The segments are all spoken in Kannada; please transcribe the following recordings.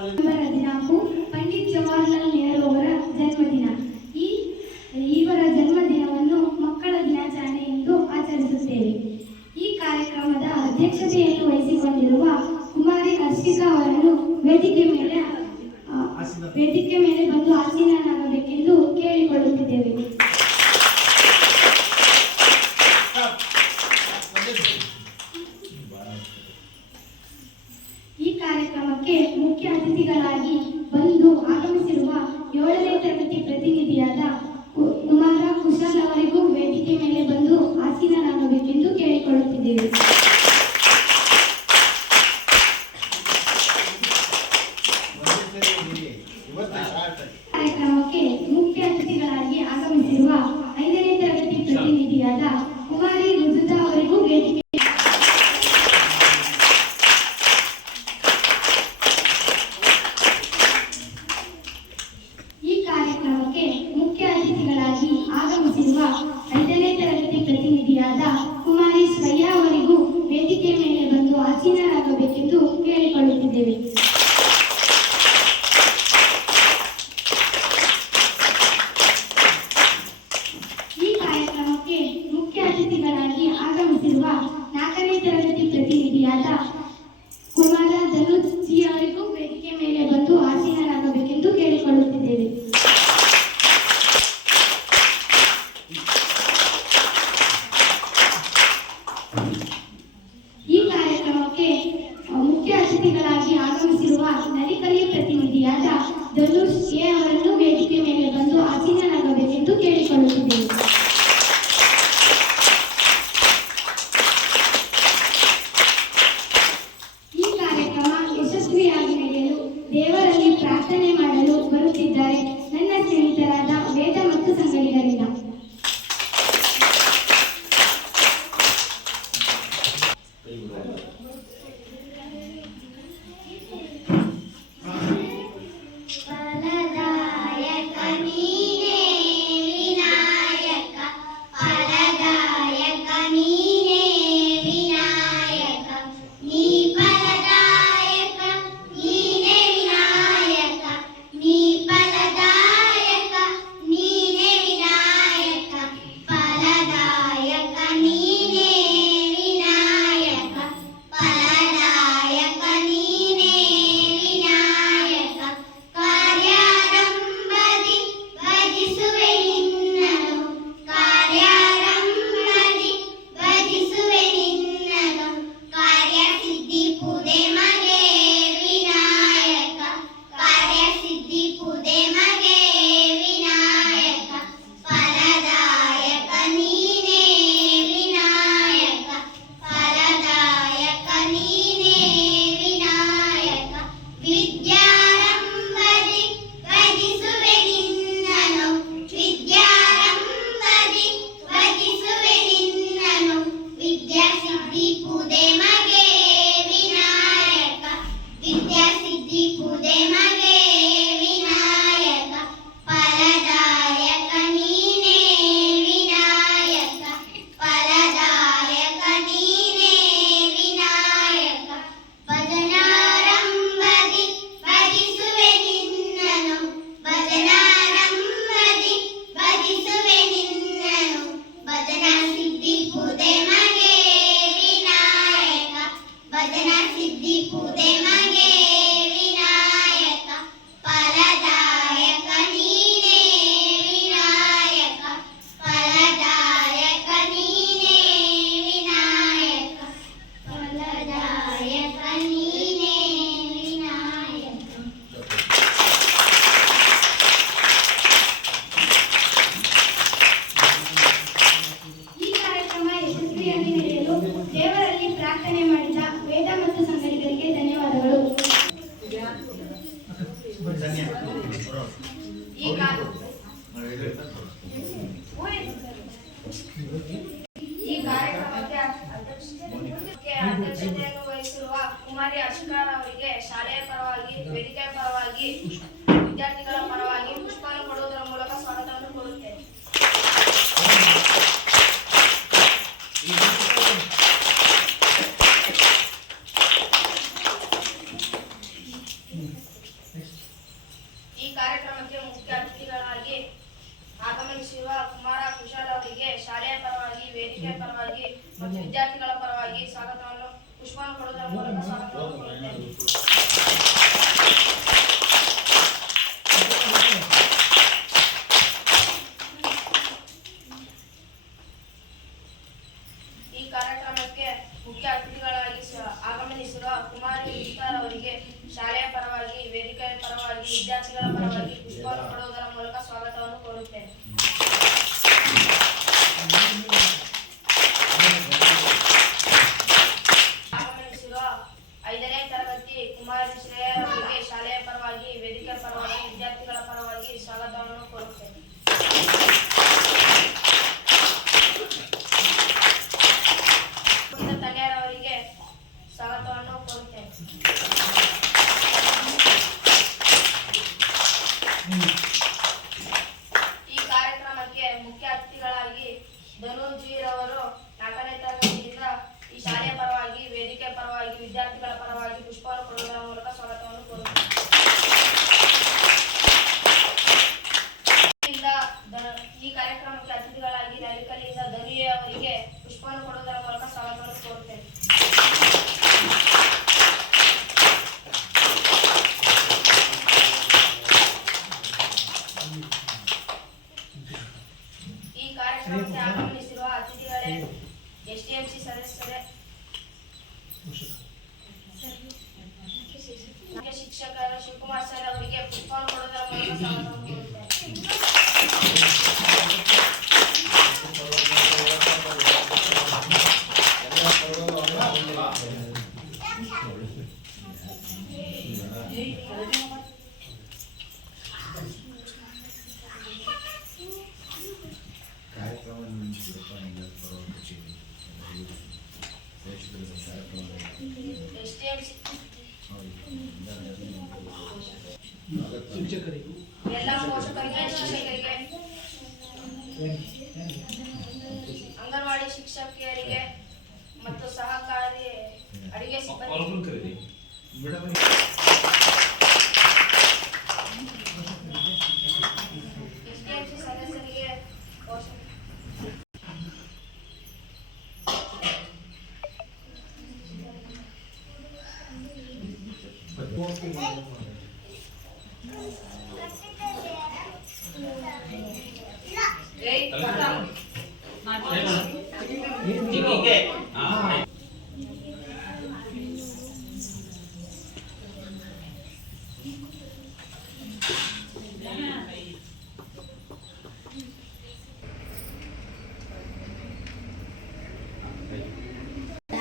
ದಿನಾಂಕ ಪಂಡಿತ್ ಜವಾಹರ್ಲಾಲ್ ನೆಹರು ಅವರ ಜನ್ಮದಿನ. ಇವರ ಜನ್ಮದಿನವನ್ನು ಮಕ್ಕಳ ದಿನಾಚರಣೆ ಎಂದು ಆಚರಿಸುತ್ತೇವೆ. ಈ ಕಾರ್ಯಕ್ರಮದ ಅಧ್ಯಕ್ಷತೆಯನ್ನು ವಹಿಸಿಕೊಂಡಿರುವ ಕುಮಾರಿ ಹರ್ಷಿಕಾ ಅವರನ್ನು ವೇದಿಕೆ ಮೇಲೆ ಬಂದು ಆಸೀನರಾಗಬೇಕೆಂದು ಕೇಳಿಕೊಳ್ಳುತ್ತಿದ್ದೇವೆ. ಈ ಕಾರ್ಯಕ್ರಮಕ್ಕೆ ಮುಖ್ಯ ಅತಿಥಿಗಳಾಗಿ ಬಂದು ಆಗಮಿಸಿರುವ 7ನೇ ತರಗತಿ ಪ್ರತಿನಿಧಿಯಾದ ಕುಮಾರ ಕುಶಾಲ್ ಅವರಿಗೂ ವೇದಿಕೆ ಮೇಲೆ ಬಂದು ಆಸೀನರಾಗಬೇಕೆಂದು ಕೇಳಿಕೊಳ್ಳುತ್ತಿದ್ದೇವೆ. ಕಾರ್ಯಕ್ರಮಕ್ಕೆ ಮುಖ್ಯ ಅತಿಥಿಗಳಾಗಿ ಆಗಮಿಸಿರುವ 5ನೇ ತರಗತಿ ಪ್ರತಿನಿಧಿಯಾದ ಕುಮಾರಿ ರುಜುತಾ ಅವರಿಗೂ ವೇದಿಕೆ ಕುಮಾರಿ ಶ್ರೇಯಾ ಅವರಿಗೂ ವೇದಿಕೆ ಮೇಲೆ ಬಂದು ಆಸೀನರಾಗಬೇಕೆಂದು ಕೇಳಿಕೊಳ್ಳುತ್ತಿದ್ದೇವೆ. ಈ ಕಾರ್ಯಕ್ರಮಕ್ಕೆ ಮುಖ್ಯ ಅತಿಥಿಗಳಾಗಿ ಆಗಮಿಸಿರುವ 4ನೇ ತರಗತಿ ಪ್ರತಿನಿಧಿಯಾದ ಕುಮಾರ ಧನುಜ್ ಜಿ ಅವರಿಗೂ ವೇದಿಕೆ ಮೇಲೆ ಬಂದು ಆಸೀನರಾಗಬೇಕೆಂದು ಕೇಳಿಕೊಳ್ಳುತ್ತಿದ್ದೇವೆ. ಈ ಕಾರ್ಯಕ್ರಮಕ್ಕೆ ಮುಖ್ಯ ಅತಿಥಿಗಳಾಗಿ ಆಗಮಿಸಿರುವ ನಲಿಕಲಿ ಪ್ರತಿನಿಧಿಯಾದ ಧನುಷ್ ಎ ಅವರನ್ನು ವೇದಿಕೆ ಮೇಲೆ ಬಂದು ಆಸೀನರಾಗಬೇಕೆಂದು ಕೇಳಿಕೊಳ್ಳುತ್ತಿದ್ದೇವೆ. ಈ ಕಾರ್ಯಕ್ರಮ ಯಶಸ್ವಿಯಾಗಿ ನಡೆಯಲು ದೇವರಲ್ಲಿ ಪ್ರಾರ್ಥನೆ ಮಾಡಲು ಬರುತ್ತಿದ್ದಾರೆ ನನ್ನ ಸ್ನೇಹಿತರಾದ ವೇದ ಮತ್ತು ಸಂಗಡಿಗರಿಂದ. ದೇವರಲ್ಲಿ ಪ್ರಾರ್ಥನೆ ಮಾಡಿದ ವೇದ ಮತ್ತು ಸಂಗಡಿಗರಿಗೆ ಧನ್ಯವಾದಗಳು. ಈ ಕಾರ್ಯಕ್ರಮಕ್ಕೆ ಅಧ್ಯಕ್ಷತೆಯನ್ನು ವಹಿಸಿರುವ ಕುಮಾರಿ ಹರ್ಷಿಕಾ ಅವರಿಗೆ ಶಾಲೆಯ ಪರವಾಗಿ, ವೇದಿಕೆಯ ಪರವಾಗಿ, ವಿದ್ಯಾರ್ಥಿಗಳ ಪರವಾಗಿ ಪುಷ್ಪವನ್ನು ಕೊಡುವುದರ ಮೂಲಕ ಸ್ವಾಗತವನ್ನು ಕೋರುತ್ತೇನೆ. ವೇದಿಕೆ ಪರವಾಗಿ ಮತ್ತು ವಿದ್ಯಾರ್ಥಿಗಳ ಪರವಾಗಿ ಸ್ವಾಗತವನ್ನು ಪುಷ್ಪವನ್ನು ಕೊಡುವುದರ ಮೂಲಕ ಸ್ವಾಗತವನ್ನು ಕೋರುತ್ತೇನೆ. ಈ ಕಾರ್ಯಕ್ರಮಕ್ಕೆ ಮುಖ್ಯ ಅತಿಥಿಗಳಾಗಿ ಆಗಮನಿಸಿರುವ ಕುಮಾರಿ ಅವರಿಗೆ ಶಾಲೆಯ ಪರವಾಗಿ, ವೇದಿಕೆಯ ಪರವಾಗಿ, ವಿದ್ಯಾರ್ಥಿಗಳ ಪರವಾಗಿ ಪುಷ್ಪವನ್ನು ಕೊಡುವುದರ ಮೂಲಕ ಸ್ವಾಗತವನ್ನು ಕೋರುತ್ತೇನೆ. ಆಗಮನಿಸಿರುವ 5ನೇ ತರಗತಿ ಕುಮಾರಿ ಶ್ರೇಯರವರಿಗೆ ಶಾಲೆಯ ಪರವಾಗಿ, ವೇದಿಕೆಯ ಪರವಾಗಿ, ವಿದ್ಯಾರ್ಥಿಗಳ ಪರವಾಗಿ ಸ್ವಾಗತವನ್ನು ಕೋರುತ್ತೇನೆ. ತನ್ಯಾರವರಿಗೆ ಸ್ವಾಗತವನ್ನು ಕೋರುತ್ತೇನೆ. ಈ ಕಾರ್ಯಕ್ರಮಕ್ಕೆ ಮುಖ್ಯ ಅತಿಥಿಗಳಾಗಿ ಧನುಜೀರವರು 4ನೇ ತರಗತಿಯಿಂದ ಈ ಶಾಲೆಯ ಪರವಾಗಿ, ವೇದಿಕೆ ಪರವಾಗಿ, ವಿದ್ಯಾರ್ಥಿಗಳ ಪರವಾಗಿ ಪುಷ್ಪವನ್ನು ಕೊಡುವುದರ ಮೂಲಕ ಸ್ವಾಗತವನ್ನು ಕೋರುತ್ತೇನೆ. ಈ ಕಾರ್ಯಕ್ರಮಕ್ಕೆ ಅತಿಥಿಗಳಾಗಿ ನಲಿಕಲಿಯಿಂದ ಧನುಯೆ ಅವರಿಗೆ ಪುಷ್ಪವನ್ನು ಕೊಡುವುದರ ಮೂಲಕ ಸ್ವಾಗತವನ್ನು ಕೋರುತ್ತೇನೆ. ಈ ಕಾರ್ಯಕ್ರಮಕ್ಕೆ ಆಗಮನಿಸಿರುವ ಅತಿಥಿಗಳೇ STMC ಸದಸ್ಯರೇ, ಶಿಕ್ಷಕರು ಶಿವಕುಮಾರ್ ಸರ್ ಅವರಿಗೆ ಪುಷ್ಪವನ್ನು ಕೊಡುವುದರ ಮೂಲಕ ಸ್ವಾಗತವನ್ನು ಕೋರುತ್ತೇನೆ. ಎಲ್ಲ ಪೋಷಕರಿಗೆ, ಶಿಕ್ಷಕರಿಗೆ, ಅಂಗನವಾಡಿ ಶಿಕ್ಷಕಿಯರಿಗೆ ಮತ್ತು ಸಹಕಾರಿ ಅಡಿಗೆ ಸಿಬ್ಬಂದಿ, STMC ಸದಸ್ಯರಿಗೆ,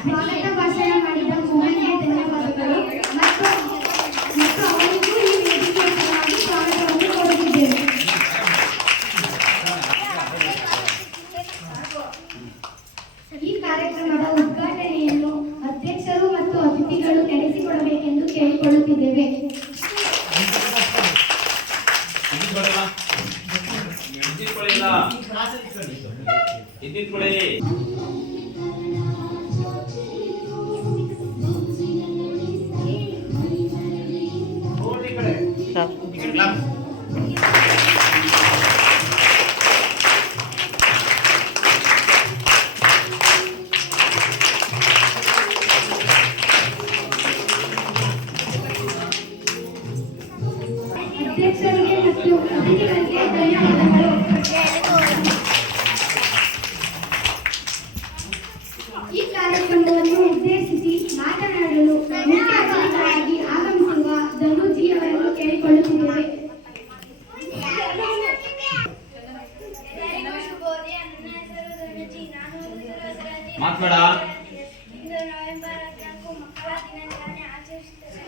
ಸ್ವಾಗತ ಭಾಷಣ ಮಾಡಿದ ಮೋಹನ್ಗೆ ಧನ್ಯವಾದಗಳು ಮತ್ತು ಅವರಿಗೂ ಈ ವೇದಿಕೆಯ ಪರವಾಗಿ ಸ್ವಾಗತವನ್ನು ಕೋರುತ್ತಿದ್ದೇವೆ. ಈ ಕಾರ್ಯಕ್ರಮದ ಉದ್ಘಾಟನೆಯನ್ನು ಅಧ್ಯಕ್ಷರು ಮತ್ತು ಅತಿಥಿಗಳು ನಡೆಸಿಕೊಡಬೇಕೆಂದು ಕೇಳಿಕೊಳ್ಳುತ್ತಿದ್ದೇವೆ. ಅಧ್ಯಕ್ಷರಿಗೆ ಮತ್ತು ಅತಿಥಿಗಳಿಗೆ ಧನ್ಯವಾದಗಳು. ಈ ಕಾರ್ಯಕ್ರಮವನ್ನು ಉದ್ದೇಶಿಸಿ ಮಾತನಾಡಲು ಮುಖ್ಯ ಅತಿಥಿಗಳಾಗಿ ಆಗಮಿಸಿರುವ ಧನುಜಿ ಅವರನ್ನು ಕೇಳಿಕೊಳ್ಳುತ್ತಿದ್ದೇವೆ. ಇಂದು ನವೆಂಬರ್ 14 ಮಕ್ಕಳ ದಿನಾಚರಣೆ ಆಚರಿಸುತ್ತದೆ.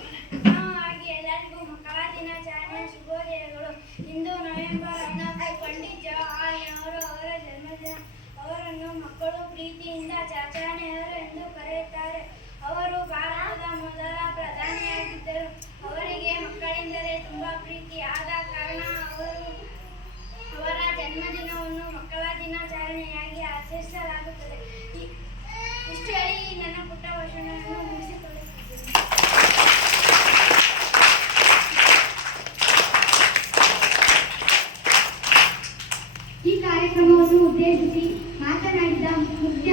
ಎಲ್ಲರಿಗೂ ಮಕ್ಕಳ ದಿನಾಚರಣೆಯ ಶುಭೋದಯಗಳು. ಇಂದು ನವೆಂಬರ್ 14 ಪಂಡಿತ್ ಜವಾಹರಲಾಲ್ ನೆಹರು ಅವರ ಜನ್ಮದಿನ. ಅವರನ್ನು ಮಕ್ಕಳು ಪ್ರೀತಿಯಿಂದ ಚಾಚಾ ನೆಹರು ಎಂದು ಕರೆಯುತ್ತಾರೆ. ಅವರು ಭಾರತದ ಮೊದಲ ಪ್ರಧಾನಿಯಾಗಿದ್ದರು. ಅವರಿಗೆ ಮಕ್ಕಳೆಂದರೆ ತುಂಬಾ ಪ್ರೀತಿ. ಆದ ಕಾರಣ ಅವರ ಜನ್ಮದಿನವನ್ನು ಮಕ್ಕಳ ದಿನಾಚರಣೆಯಾಗಿ ಆಚರಿಸಲಾಗುತ್ತದೆ. ಇಷ್ಟು ಹೇಳಿ ನನ್ನ ಪುಟ್ಟ ಭಾಷಣವನ್ನು ಮುಗಿಸಿಕೊಳ್ಳುತ್ತಿದ್ದೇನೆ. ಈ ಕಾರ್ಯಕ್ರಮವನ್ನು ಉದ್ದೇಶಿಸಿ ಮಾತನಾಡಿದ ಮುಖ್ಯ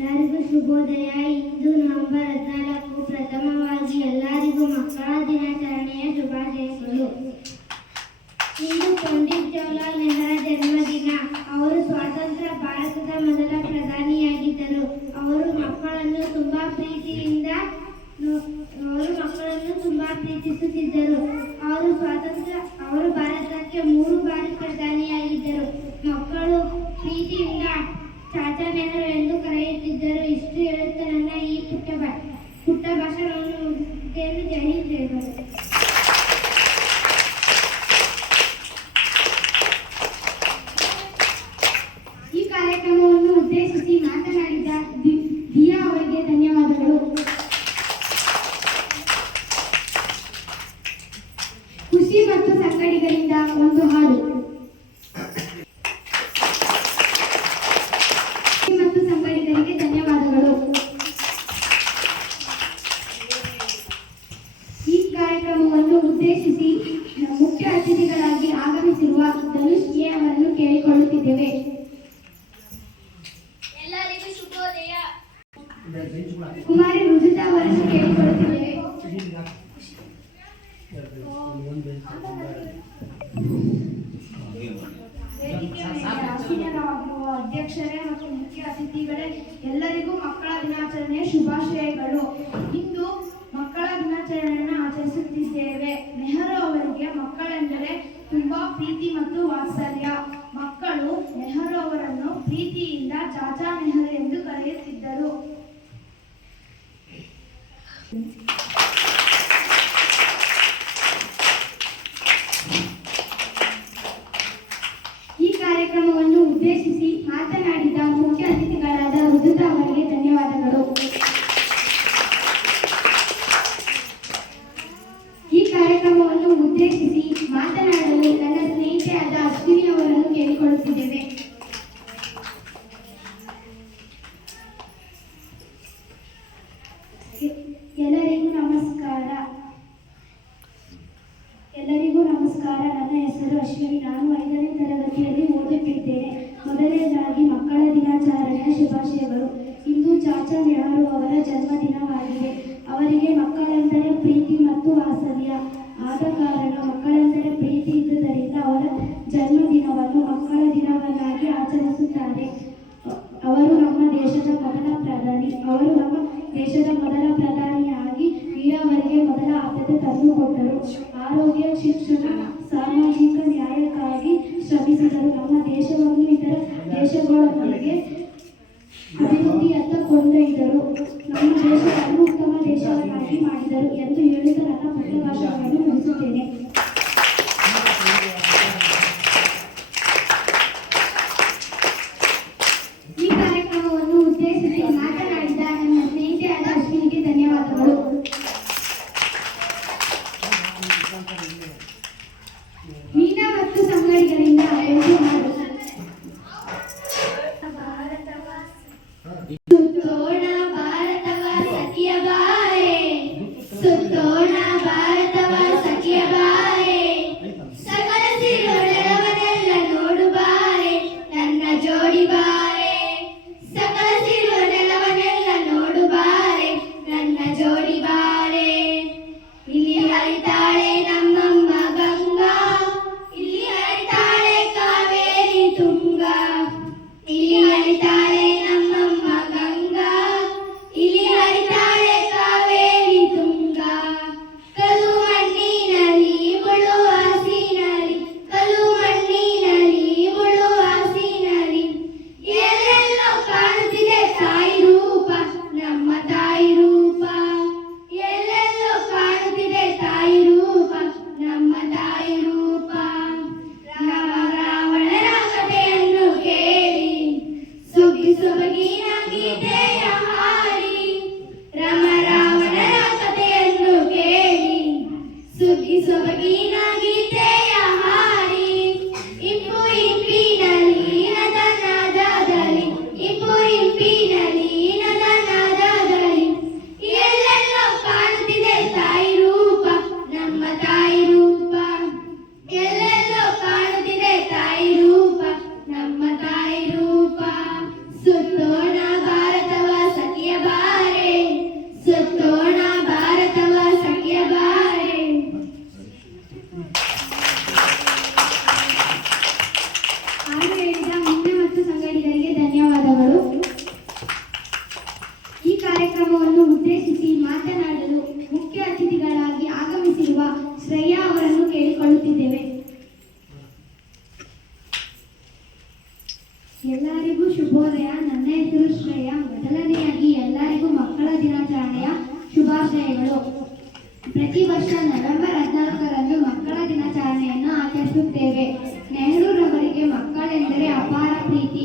ಎಲ್ಲರಿಗೂ ಶುಭೋದಯ. ಇಂದು ನವೆಂಬರ್ 14 ಪ್ರಥಮವಾಗಿ ಎಲ್ಲರಿಗೂ ಮಕ್ಕಳ ದಿನಾಚರಣೆಯ ಶುಭಾಶಯಗಳು. ಇಂದು ಪಂಡಿತ್ ಜವಾಹರ್ಲಾಲ್ ನೆಹರು ಜನ್ಮದಿನ. ಅವರು ಸ್ವತಂತ್ರ ಭಾರತದ ಮೊದಲ ಪ್ರಧಾನಿಯಾಗಿದ್ದರು. ಅವರು ಮಕ್ಕಳನ್ನು ತುಂಬಾ ಪ್ರೀತಿಸುತ್ತಿದ್ದರು. ಅವರು ಭಾರತಕ್ಕೆ 3 ಬಾರಿ ಪ್ರಧಾನಿಯಾಗಿದ್ದರು. ಮಕ್ಕಳು ಪ್ರೀತಿಯಿಂದ ಚಾಚಾ ನೆಹರು ಎಂದು ಕರೆಯುತ್ತಿದ್ದರು. ಇಷ್ಟು ಹೇಳುತ್ತಾ ನನ್ನ ಈ ಪುಟ್ಟ ಭಾಷಣವನ್ನು ಮುಗಿಸುತ್ತೇನೆ. ಜೈ ಹಿಂದ್, ಜೈ ಭಾರತ್. ಈ ಕಾರ್ಯಕ್ರಮವನ್ನು ಉದ್ದೇಶಿಸಿ ಮಾತನಾಡಿದ ದಿಯಾ ಅವರಿಗೆ ಧನ್ಯವಾದಗಳು. ಖುಷಿ ಮತ್ತು ಸಂಗಡಿಗರಿಂದ ಒಂದು ಹಾಡು. ಖುಷಿ ಮತ್ತು ಸಂಗಡಿಗರಿಗೆ ಧನ್ಯವಾದಗಳು. ಈ ಕಾರ್ಯಕ್ರಮವನ್ನು ಉದ್ದೇಶಿಸಿ ಮುಖ್ಯ ಅತಿಥಿಗಳಾಗಿ ಆಗಮಿಸಿರುವ ಧನುಷ್ ಎ ಅವರನ್ನು ಕೇಳಿಕೊಳ್ಳುತ್ತಿದ್ದೇವೆ. ಎಲ್ಲರಿಗೂ ಶುಭೋದಯ. ಕುಮಾರಿ ರುಜಿತಾ ಅವರನ್ನು ಕೇಳಿಕೊಳ್ಳುತ್ತಿದ್ದೇವೆ. ವೇದಿಕೆ ಮೇಲೆ ಆಸೀನರಾಗಿರುವ ಅಧ್ಯಕ್ಷರೇ ಮತ್ತು ಮುಖ್ಯ ಅತಿಥಿಗಳೇ, ಎಲ್ಲರಿಗೂ ಮಕ್ಕಳ ದಿನಾಚರಣೆಯ ಶುಭಾಶಯಗಳು. ಇಂದು ಮಕ್ಕಳ ದಿನಾಚರಣೆಯನ್ನು ಆಚರಿಸುತ್ತಿದ್ದೇವೆ. ನೆಹರು ಅವರಿಗೆ ಮಕ್ಕಳೆಂದರೆ ತುಂಬಾ ಪ್ರೀತಿ ಮತ್ತು ವಾತ್ಸಲ್ಯ. ಮಕ್ಕಳು ನೆಹರು ಅವರನ್ನು ಪ್ರೀತಿಯಿಂದ ಚಾಚಾ ನೆಹರು ಎಂದು ಕರೆಯುತ್ತಿದ್ದರು. ಈ ಕಾರ್ಯಕ್ರಮವನ್ನು ಉದ್ದೇಶಿಸಿ ಮಾತನಾಡಿದ ಮುಖ್ಯ ಅತಿಥಿಗಳಾದ ರುಜಿತಾ ಅವರಿಗೆ ಧನ್ಯವಾದಗಳು. ಈ ಕಾರ್ಯಕ್ರಮವನ್ನು ಉದ್ದೇಶಿಸಿ ಮಾತನಾಡಲು ನನ್ನ ಸ್ನೇಹಿತೆಯಾದ ಅಶ್ವಿನಿ ಅವರನ್ನು ಕೇಳಿಕೊಳ್ಳುತ್ತಿದ್ದೇವೆ. ಎಲ್ಲರಿಗೂ ನಮಸ್ಕಾರ. ನನ್ನ ಹೆಸರು ಅಶ್ವಿನಿ. ನಾನು 5ನೇ ತರಗತಿಯಲ್ಲಿ ಓದುತ್ತಿದ್ದೇನೆ. ಮೊದಲನೇದಾಗಿ ಮಕ್ಕಳ ದಿನಾಚರಣೆಯ ಶುಭಾಶಯಗಳು. ಇಂದು ಚಾಚಾ ನೆಹರು ಅವರ ಜನ್ಮದಿನವಾಗಿದೆ. ಅವರಿಗೆ ಮಕ್ಕಳೆಂದರೆ ಪ್ರೀತಿ ಮತ್ತು ವಾತ್ಸಲ್ಯ. ಆದ ಕಾರಣ ಮಕ್ಕಳೆಂದರೆ ಪ್ರೀತಿ ಇದ್ದುದರಿಂದ ಅವರ ಜನ್ಮದಿನವನ್ನು ಮಕ್ಕಳ ದಿನವನ್ನಾಗಿ ಆಚರಿಸುತ್ತಾರೆ. ಅವರು ನಮ್ಮ ದೇಶದ ಮೊದಲ ಪ್ರಧಾನಿಯಾಗಿ ವೀರವರಿಗೆ ಮೊದಲ ಆದ್ಯತೆ ತಂದುಕೊಟ್ಟರು. ಆರೋಗ್ಯ, ಶಿಕ್ಷಣ, ಸಾಮಾಜಿಕ ನ್ಯಾಯಕ್ಕಾಗಿ ಶ್ರಮಿಸಿದರು. ನಮ್ಮ ದೇಶವನ್ನು ಇತರ ದೇಶಗಳೊಂದಿಗೆ ಅಭಿವೃದ್ಧಿಯತ್ತ ಕೊಂಡೊಯ್ದರು. ನಮ್ಮ ದೇಶವನ್ನು ಉತ್ತಮ ದೇಶವನ್ನಾಗಿ ಮಾಡಿದರು ಎಂದು ಹೇಳುತ್ತಾ ನನ್ನ ಪುಟ್ಟ ಭಾಷಣವನ್ನು ಮುಗಿಸುತ್ತೇನೆ. ಈ ಕಾರ್ಯಕ್ರಮವನ್ನು ಉದ್ದೇಶಿಸಿ ಮಾತನಾಡಿದ ನನ್ನ ಸ್ನೇಹಿತೆಯಾದ ಅಶ್ವಿನಿಗೆ ಧನ್ಯವಾದಗಳು. ಮೀನಾ ಮತ್ತು ಸಂಗಡಿಗರಿಂದ ಒಂದು ಹಾಡು. ಸುತ್ತೋಣ ಭಾರತವ ಸಖಿಯ ಬಾರೆ, ಸುತ್ತೋಣ ಭಾರತವ ಸಖಿಯ ಬಾರೆ, ಸಕಲ ಸಿರಿಯೊಡೆಯವನೆಲ್ಲ ನೋಡು ಬಾರೆ, ನನ್ನ ಜೋಡಿ ಬಾರೆ, ಸಕಲ ಸಿರಿಯೊಡೆಯವನೆಲ್ಲ ನೋಡು ಬಾರೆ, ನನ್ನ ಜೋಡಿ ಬಾರೆ. ಇಲ್ಲಿ ಹರಿತಾಳೆ ನಮ್ಮಮ್ಮ ಗಂಗಾ, ಇಲ್ಲಿ ಹರಿತಾಳೆ ಕಾವೇರಿ ತುಂಗಾ, ಇಲ್ಲಿ ಹರಿತಾಳೆ ನಮ್ಮಮ್ಮ ಗಂಗಾ, ಶುಭಾಶಯಗಳು. ಪ್ರತಿ ವರ್ಷ ನವೆಂಬರ್ 14ರಂದು ಮಕ್ಕಳ ದಿನಾಚರಣೆಯನ್ನು ಆಚರಿಸುತ್ತೇವೆ. ನೆಹರೂರವರಿಗೆ ಮಕ್ಕಳೆಂದರೆ ಅಪಾರ ಪ್ರೀತಿ.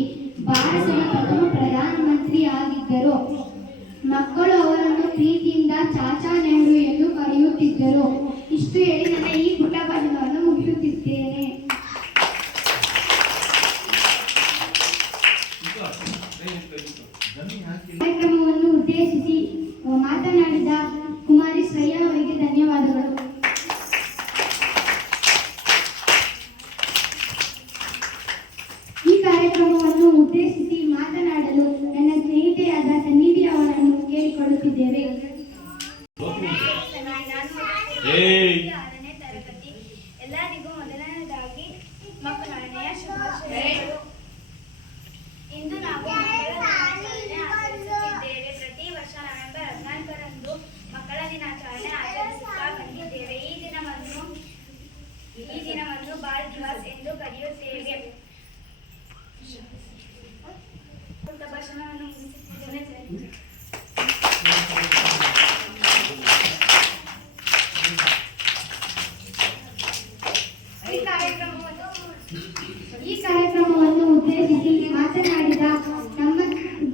ಭಾರತದ ಪ್ರಥಮ ಪ್ರಧಾನಮಂತ್ರಿ ಆಗಿದ್ದರು. ಮಕ್ಕಳು ಅವರನ್ನು ಪ್ರೀತಿಯಿಂದ ಚಾಚಾ ನೆಹರು ಎಂದು ಕರೆಯುತ್ತಿದ್ದರು. ಇಷ್ಟು ಹೇಳಿ ನನ್ನ ಈ ಪುಟ್ಟ ಭಾಷಣವನ್ನು ಮುಗಿಸುತ್ತಿದ್ದೇನೆ. ಕಾರ್ಯಕ್ರಮವನ್ನು ಉದ್ದೇಶಿಸಿ ಮಾತನಾಡಿದ ಕುಮಾರಿ ಶ್ರೇಯಾ ಅವರಿಗೆ ಧನ್ಯವಾದಗಳು. ಈ ಕಾರ್ಯಕ್ರಮವನ್ನು ಉದ್ದೇಶಿಸಿ ಮಾತನಾಡಲು ನನ್ನ ಸ್ನೇಹಿತೆಯಾದ ಸನ್ನಿಧಿ ಅವರನ್ನು ಕೇಳಿಕೊಳ್ಳುತ್ತಿದ್ದೇವೆ. ಎಲ್ಲರಿಗೂ ಮೊದಲನೇದಾಗಿ ಮಕ್ಕಳಾಣೆಯ ಶುಭಾಶಯಗಳು. ಇಂದು ನಾವು ಮಕ್ಕಳ ದಿನಾಚರಣೆ ಆಚರಿಸುತ್ತಿದ್ದೇವೆ. ಪ್ರತಿ ವರ್ಷ ನವೆಂಬರ್ 14ರಂದು ಮಕ್ಕಳ ದಿನಾಚರಣೆ ಆಚರಿಸುತ್ತಾ ಬಂದಿದ್ದೇವೆ. ಈ ದಿನವನ್ನು ಬಾಲ್ ದಿವಸ್ ಎಂದು ಕರೆಯುತ್ತೇವೆ. ಭಾಷಣವನ್ನು ಮುಗಿಸುತ್ತಿದ್ದೇನೆ. ಈ ಕಾರ್ಯಕ್ರಮವನ್ನು ಉದ್ದೇಶಿಸಿ ಮಾತನಾಡಿದ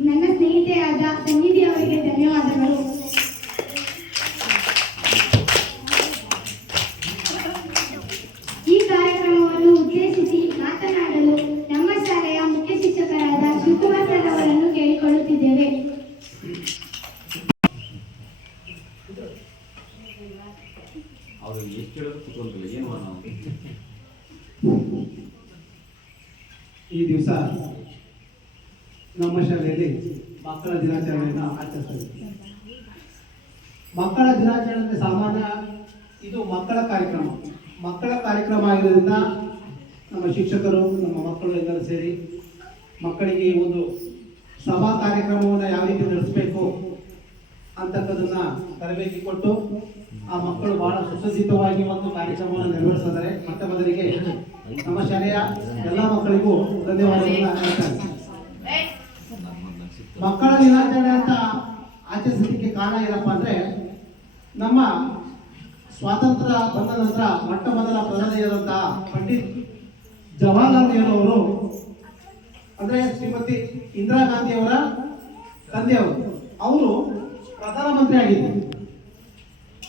ನನ್ನ ಸ್ನೇಹಿತೆಯಾದ ಸನ್ನಿಧಿ ಅವರಿಗೆ ಧನ್ಯವಾದಗಳು. ಈ ಕಾರ್ಯಕ್ರಮವನ್ನು ಉದ್ದೇಶಿಸಿ ಮಾತನಾಡಲು ನಮ್ಮ ಶಾಲೆಯ ಮುಖ್ಯ ಶಿಕ್ಷಕರಾದ ಶಿವಕುಮಾರ್ ಸರ್ ಅವರನ್ನು ಕೇಳಿಕೊಳ್ಳುತ್ತಿದ್ದೇವೆ. ಅವರು ಎಷ್ಟು ಹೇಳೋದು ಕುತ್ಕೊಂಡ್ರಲ್ಲ ಏನು ನಾವು ಈ ದಿವಸ ನಮ್ಮ ಶಾಲೆಯಲ್ಲಿ ಮಕ್ಕಳ ದಿನಾಚರಣೆಯನ್ನು ಆಚರಿಸ್ತೀವಿ. ಮಕ್ಕಳ ದಿನಾಚರಣೆ ಸಾಮಾನ್ಯ ಇದು ಮಕ್ಕಳ ಕಾರ್ಯಕ್ರಮ ಆಗಿರೋದ್ರಿಂದ ನಮ್ಮ ಶಿಕ್ಷಕರು ನಮ್ಮ ಮಕ್ಕಳು ಎಲ್ಲರೂ ಸೇರಿ ಮಕ್ಕಳಿಗೆ ಒಂದು ಸಭಾ ಕಾರ್ಯಕ್ರಮವನ್ನು ಯಾವ ರೀತಿ ನಡೆಸಬೇಕು ಅಂತಕ್ಕದನ್ನ ತರಬೇತಿ ಕೊಟ್ಟು ಆ ಮಕ್ಕಳು ಬಹಳ ಸುಸಜ್ಜಿತವಾಗಿ ಒಂದು ಕಾರ್ಯಕ್ರಮವನ್ನು ನಿರ್ವಹಿಸಿದ್ದಾರೆ. ಮತ್ತೆ ಮೊದಲಿಗೆ ನಮ್ಮ ಶಾಲೆಯ ಎಲ್ಲ ಮಕ್ಕಳಿಗೂ ಧನ್ಯವಾದಗಳನ್ನ ಹೇಳ್ತಾರೆ. ಮಕ್ಕಳ ದಿನಾಚರಣೆ ಅಂತ ಆಚರಿಸಲಿಕ್ಕೆ ಕಾರಣ ಏನಪ್ಪ ಅಂದ್ರೆ ನಮ್ಮ ಸ್ವಾತಂತ್ರ್ಯ ಬಂದ ನಂತರ ಮೊಟ್ಟ ಮೊದಲ ಪ್ರಧಾನಿಯಾದಂತಹ ಪಂಡಿತ್ ಜವಾಹರ್ಲಾಲ್ ನೆಹರು ಅವರು ಅಂದ್ರೆ ಶ್ರೀಮತಿ ಇಂದಿರಾ ಗಾಂಧಿ ಅವರ ತಂದೆಯವರು ಅವರು ಪ್ರಧಾನಮಂತ್ರಿ ಆಗಿದ್ದರು.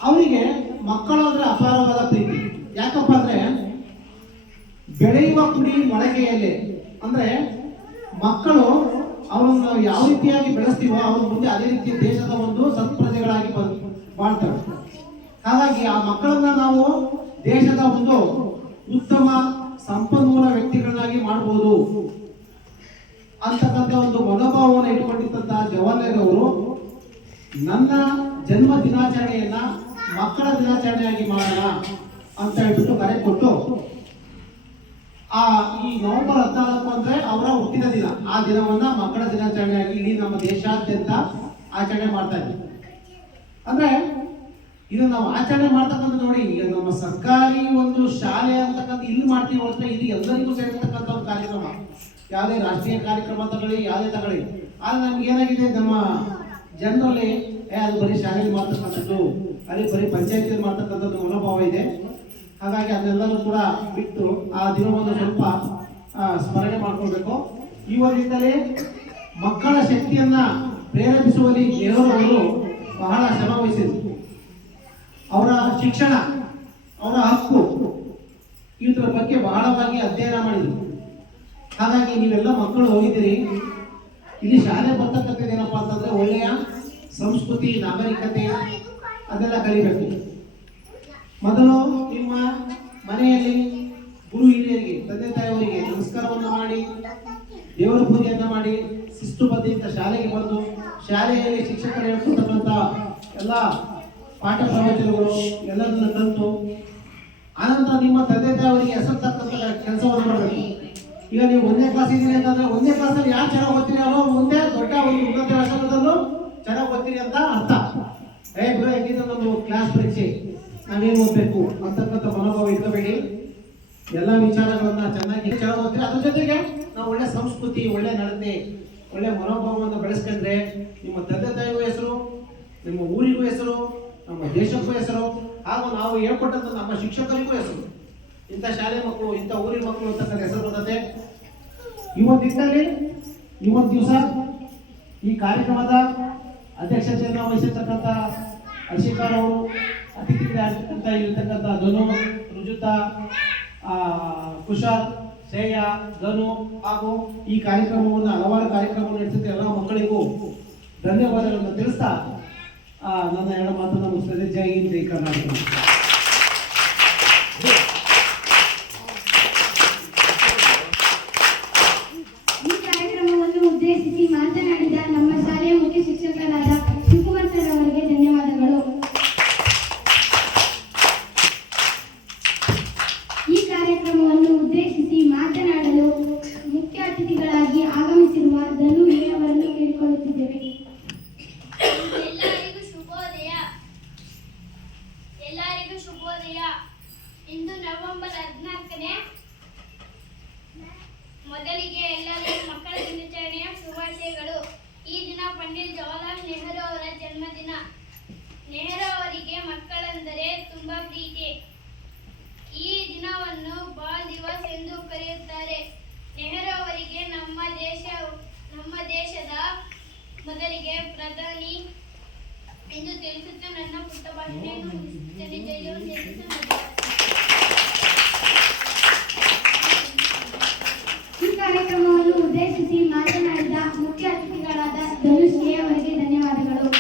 ಅವರಿಗೆ ಮಕ್ಕಳು ಅಂದ್ರೆ ಅಪಾರವಾದ ಪ್ರೀತಿ. ಯಾಕಪ್ಪ ಅಂದ್ರೆ ಬೆಳೆಯುವ ಕುಡಿ ಮೊಳಕೆಯಲ್ಲಿ ಅಂದ್ರೆ ಮಕ್ಕಳು ಅವರನ್ನು ಯಾವ ರೀತಿಯಾಗಿ ಬೆಳೆಸ್ತೀವೋ ಅವ್ರ ಮುಂದೆ ಅದೇ ರೀತಿ ದೇಶದ ಒಂದು ಸತ್ಪ್ರಜೆಗಳಾಗಿ ಬಾಳ್ತಾರೆ. ಹಾಗಾಗಿ ಆ ಮಕ್ಕಳನ್ನ ನಾವು ದೇಶದ ಒಂದು ಉತ್ತಮ ಸಂಪನ್ಮೂಲ ವ್ಯಕ್ತಿಗಳನ್ನಾಗಿ ಮಾಡಬಹುದು ಅಂತಕ್ಕಂಥ ಒಂದು ಮನೋಭಾವವನ್ನು ಇಟ್ಕೊಂಡಿದ್ದಂತಹ ಜವಾಹರ್ಲಾಲ್ ಅವರು ನನ್ನ ಜನ್ಮ ದಿನಾಚರಣೆಯನ್ನ ಮಕ್ಕಳ ದಿನಾಚರಣೆಯಾಗಿ ಮಾಡೋಣ ಅಂತ ಹೇಳ್ಬಿಟ್ಟು ಕರೆ ಕೊಟ್ಟು ಈ ನವೆಂಬರ್ 14 ಅಂದ್ರೆ ಅವರ ಹುಟ್ಟಿದ ದಿನ. ಆ ದಿನವನ್ನ ಮಕ್ಕಳ ದಿನಾಚರಣೆಯಾಗಿ ಇಡೀ ನಮ್ಮ ದೇಶಾದ್ಯಂತ ಆಚರಣೆ ಮಾಡ್ತಾ ಇದ್ದೀವಿ. ಅಂದ್ರೆ ಇದು ನಾವು ಆಚರಣೆ ಮಾಡ್ತಕ್ಕಂಥ ನೋಡಿ, ಈಗ ನಮ್ಮ ಸರ್ಕಾರಿ ಒಂದು ಶಾಲೆ ಅಂತಕ್ಕಂಥ ಇಲ್ಲಿ ಮಾಡ್ತೀವಿ ಹೊರತು ಇದು ಎಲ್ಲರಿಗೂ ಸೇರ್ತಕ್ಕಂಥ ಒಂದು ಕಾರ್ಯಕ್ರಮ. ಯಾವುದೇ ರಾಷ್ಟ್ರೀಯ ಕಾರ್ಯಕ್ರಮ ತಗೊಳ್ಳಿ, ಯಾವುದೇ ತಗೊಳ್ಳಿ, ಆದ್ರೆ ನಮ್ಗೆ ಏನಾಗಿದೆ ನಮ್ಮ ಜನರಲ್ಲಿ ಅದು ಬರೀ ಶಾಲೆಯಲ್ಲಿ ಮಾಡ್ತಕ್ಕಂಥದ್ದು, ಅಲ್ಲಿ ಬರೀ ಪಂಚಾಯತಿಯಲ್ಲಿ ಮಾಡ್ತಕ್ಕಂಥದ್ದು ಮನೋಭಾವ ಇದೆ. ಹಾಗಾಗಿ ಅದನ್ನೆಲ್ಲರೂ ಕೂಡ ಬಿಟ್ಟು ಆ ದಿನವನ್ನು ಸ್ವಲ್ಪ ಸ್ಮರಣೆ ಮಾಡ್ಕೊಳ್ಬೇಕು. ಈ ಒಂದಿಂದಲೇ ಮಕ್ಕಳ ಶಕ್ತಿಯನ್ನ ಪ್ರೇರೇಪಿಸುವಲ್ಲಿ ನೆಹರು ಅವರು ಬಹಳ ಶ್ರಮ ವಹಿಸಿದ್ರು. ಅವರ ಶಿಕ್ಷಣ, ಅವರ ಹಕ್ಕು ಇದರ ಬಗ್ಗೆ ಬಹಳವಾಗಿ ಅಧ್ಯಯನ ಮಾಡಿದ್ರು. ಹಾಗಾಗಿ ನೀವೆಲ್ಲ ಮಕ್ಕಳು ಹೋಗಿದ್ದೀರಿ, ಇಲ್ಲಿ ಶಾಲೆ ಬರ್ತಕ್ಕಂಥದ್ದು ಏನಪ್ಪಾ ಅಂತಂದ್ರೆ ಒಳ್ಳೆಯ ಸಂಸ್ಕೃತಿ, ನಾಗರಿಕತೆ ಅದೆಲ್ಲ ಕಲಿಬೇಕು. ಮೊದಲು ನಿಮ್ಮ ಮನೆಯಲ್ಲಿ ಗುರು ಹಿರಿಯರಿಗೆ, ತಂದೆ ತಾಯಿಯವರಿಗೆ ನಮಸ್ಕಾರವನ್ನು ಮಾಡಿ, ದೇವರ ಪೂಜೆಯನ್ನ ಮಾಡಿ, ಶಿಸ್ತುಬದ್ಧದಿಂದ ಶಾಲೆಗೆ ಬಂದು ಶಾಲೆಯಲ್ಲಿ ಶಿಕ್ಷಕರು ಹೇಳ್ಕೊಳ್ತಕ್ಕಂಥ ಎಲ್ಲ ಪಾಠ ಪ್ರವಚನಗಳು ಎಲ್ಲದನ್ನು ಕಲಿತು ಆನಂತರ ನಿಮ್ಮ ತಂದೆ ತಾಯಿಯವರಿಗೆ ಹೆಸರ್ತಕ್ಕಂಥ ಕೆಲಸವನ್ನು ಮಾಡಬೇಕು. ಈಗ ನೀವು 1ನೇ ಕ್ಲಾಸ್ ಇದ್ದೀರಿ ಅಂತಂದ್ರೆ 1ನೇ ಕ್ಲಾಸಲ್ಲಿ ಯಾರು ಚೆನ್ನಾಗಿ ಓದ್ತೀರಿ ಅವರು ಮುಂದೆ ದೊಡ್ಡ ಒಂದು ಉನ್ನತ ವ್ಯಾಸಂಗದಲ್ಲೂ ಚೆನ್ನಾಗಿ ಓದ್ತೀರಿ ಅಂತ ಅರ್ಥ. ಒಂದು ಕ್ಲಾಸ್ ಪರೀಕ್ಷೆ ನಾವೇನು ಓದಬೇಕು ಅಂತಕ್ಕಂಥ ಮನೋಭಾವ ಇಟ್ಕೋಬೇಡಿ. ಎಲ್ಲ ವಿಚಾರಗಳನ್ನ ಚೆನ್ನಾಗಿ ಓದ್ತೀರಿ. ಅದ್ರ ಜೊತೆಗೆ ನಾವು ಒಳ್ಳೆ ಸಂಸ್ಕೃತಿ, ಒಳ್ಳೆ ನಡತೆ, ಒಳ್ಳೆ ಮನೋಭಾವವನ್ನು ಬೆಳೆಸ್ಕೊಂಡ್ರೆ ನಿಮ್ಮ ತಂದೆ ತಾಯಿಗೂ ಹೆಸರು, ನಿಮ್ಮ ಊರಿಗೂ ಹೆಸರು, ಹೆಸರು, ನಮ್ಮ ದೇಶಕ್ಕೂ ಹೆಸರು, ಹಾಗೂ ನಾವು ಹೇಳ್ಕೊಟ್ಟಂತ ನಮ್ಮ ಶಿಕ್ಷಕರಿಗೂ ಹೆಸರು. ಇಂಥ ಶಾಲೆ ಮಕ್ಕಳು, ಇಂಥ ಊರಿನ ಮಕ್ಕಳು ಅಂತಕ್ಕಂಥ ಹೆಸರು ಬರ್ತದೆ. ಇವತ್ತು ದಿವಸ ಈ ಕಾರ್ಯಕ್ರಮದ ಅಧ್ಯಕ್ಷತೆಯನ್ನು ವಹಿಸಿರ್ತಕ್ಕಂಥ ಅಶಿಕಾರ್ ಅವರು, ಅತಿಥಿಗಳಾಗಿರ್ತಕ್ಕಂಥ ಇರತಕ್ಕಂಥ ಧನು, ರುಜುತಾ, ಕುಶಾಲ್, ಶ್ರೇಯ, ಧನು, ಹಾಗೂ ಈ ಕಾರ್ಯಕ್ರಮವನ್ನು ಹಲವಾರು ಕಾರ್ಯಕ್ರಮವನ್ನು ನಡೆಸುತ್ತೆ ಎಲ್ಲ ಮಕ್ಕಳಿಗೂ ಧನ್ಯವಾದಗಳನ್ನು ತಿಳಿಸ್ತಾ ನನ್ನ ಎರಡು ಮಾತನ್ನು ಮುಗಿಸ್ತದೆ. ಜೈ ಹಿಂದ್, ಜೈ ಕರ್ನಾಟಕ. ಈ ಕಾರ್ಯಕ್ರಮವನ್ನು ಉದ್ದೇಶಿಸಿ ಮಾತನಾಡಿದ ನಮ್ಮ ಶಾಲೆಯ ಮುಖ್ಯ ಶಿಕ್ಷಕರಾದ ಶಿವಕುಮಾರ್ ಸರ್ ಅವರಿಗೆ ಧನ್ಯವಾದಗಳು. ಈ ಕಾರ್ಯಕ್ರಮವನ್ನು ಉದ್ದೇಶಿಸಿ ಮಾತನಾಡಲು ಮುಖ್ಯ ಅತಿಥಿಗಳಾಗಿ ಆಗಮಿಸಿರುವ ಧನು ಅವರನ್ನು ಕೇಳಿಕೊಳ್ಳುತ್ತಿದ್ದೇವೆ. ಎಲ್ಲರಿಗೂ ಶುಭೋದಯ. ಇಂದು ನವೆಂಬರ್ 14ನೇ. ಮೊದಲಿಗೆ ಎಲ್ಲರಿಗೂ ಮಕ್ಕಳ ದಿನಾಚರಣೆಯ ಶುಭಾಶಯಗಳು. ಈ ದಿನ ಪಂಡಿತ್ ಜವಾಹರ್ಲಾಲ್ ನೆಹರು ಅವರ ಜನ್ಮದಿನ. ನೆಹರು ಅವರಿಗೆ ಮಕ್ಕಳೆಂದರೆ ತುಂಬಾ ಪ್ರೀತಿ. ಈ ದಿನವನ್ನು ಬಾಲ್ ದಿವಸ್ ಎಂದು ಕರೆಯುತ್ತಾರೆ. ನೆಹರು ಅವರಿಗೆ ನಮ್ಮ ದೇಶದ ಮೊದಲಿಗೆ ಪ್ರಧಾನಿ ಎಂದು ತಿಳಿಸುತ್ತಾ ನನ್ನ ಪುಟ್ಟ ಭಾಷೆಯನ್ನು ಮುಗಿಸುತ್ತೇನೆ. ಜೈ ಹಿಂದ್. ಈ ಕಾರ್ಯಕ್ರಮವನ್ನು ಉದ್ದೇಶಿಸಿ ಮಾತನಾಡಿದ ಮುಖ್ಯ ಅತಿಥಿಗಳಾದ ಧನುಶ್ರೀ ಅವರಿಗೆ ಧನ್ಯವಾದಗಳು.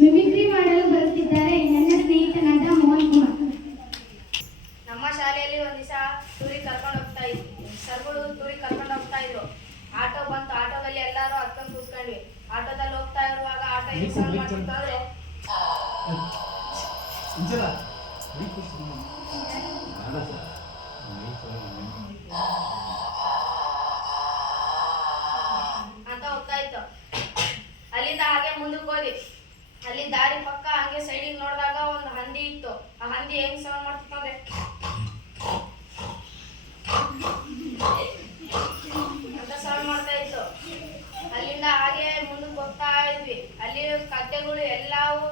ಮಿಮಿಕ್ರಿ ಮಾಡಲು ಬರುತ್ತಿದ್ದಾರೆ ನನ್ನ ಸ್ನೇಹಿತನಾದ ಮೋಹನ್ ಕುಮಾರ್. ನಮ್ಮ ಶಾಲೆಯಲ್ಲಿ ಒಂದ್ ದಿವಸ ಟೂರಿಗೆ ಕರ್ಕೊಂಡು ಹೋಗ್ತಾ ಇದ್ವಿ. ಸರ್ಗಳು ಟೂರಿಗೆ ಕರ್ಕೊಂಡು ಹೋಗ್ತಾ ಇದ್ರು. ಆಟೋ ಬಂತು. ಆಟೋದಲ್ಲಿ ಎಲ್ಲರೂ ಹತ್ಕೊಂಡು ಕೂತ್ಕೊಂಡ್ವಿ. ಆಟೋದಲ್ಲಿ ಹೋಗ್ತಾ ಇರುವಾಗ ಆಟೋ ಹೆಂಗ್ ಸೌಂಡ್ ಮಾಡ್ತಿತ್ತಂದ್ರೆ ಅಂತ ಹೋಗ್ತಾ ಇತ್ತು. ಅಲ್ಲಿಂದ ಹಾಗೆ ಮುಂದಕ್ಕೆ ಹೋದ್ವಿ. ಅಲ್ಲಿ ದಾರಿ ಪಕ್ಕ ಹಂಗೆ ಸೈಡಿಗೆ ನೋಡಿದಾಗ ಒಂದು ಹಂದಿ ಇತ್ತು. ಆ ಹಂದಿ ಹೆಂಗ್ ಸೌಂಡ್ ಮಾಡ್ತಿತ್ತು ಅಂದ್ರೆ ಅಂತ ಸೌಂಡ್ ಮಾಡ್ತಾ ಇತ್ತು. ಅಲ್ಲಿಂದ ಹಾಗೆ ಮುಂದಕ್ಕೆ ಹೋಗ್ತಾ ಇದ್ವಿ. ಅಲ್ಲಿ ಕತ್ತೆಗಳು ಎಲ್ಲವೂ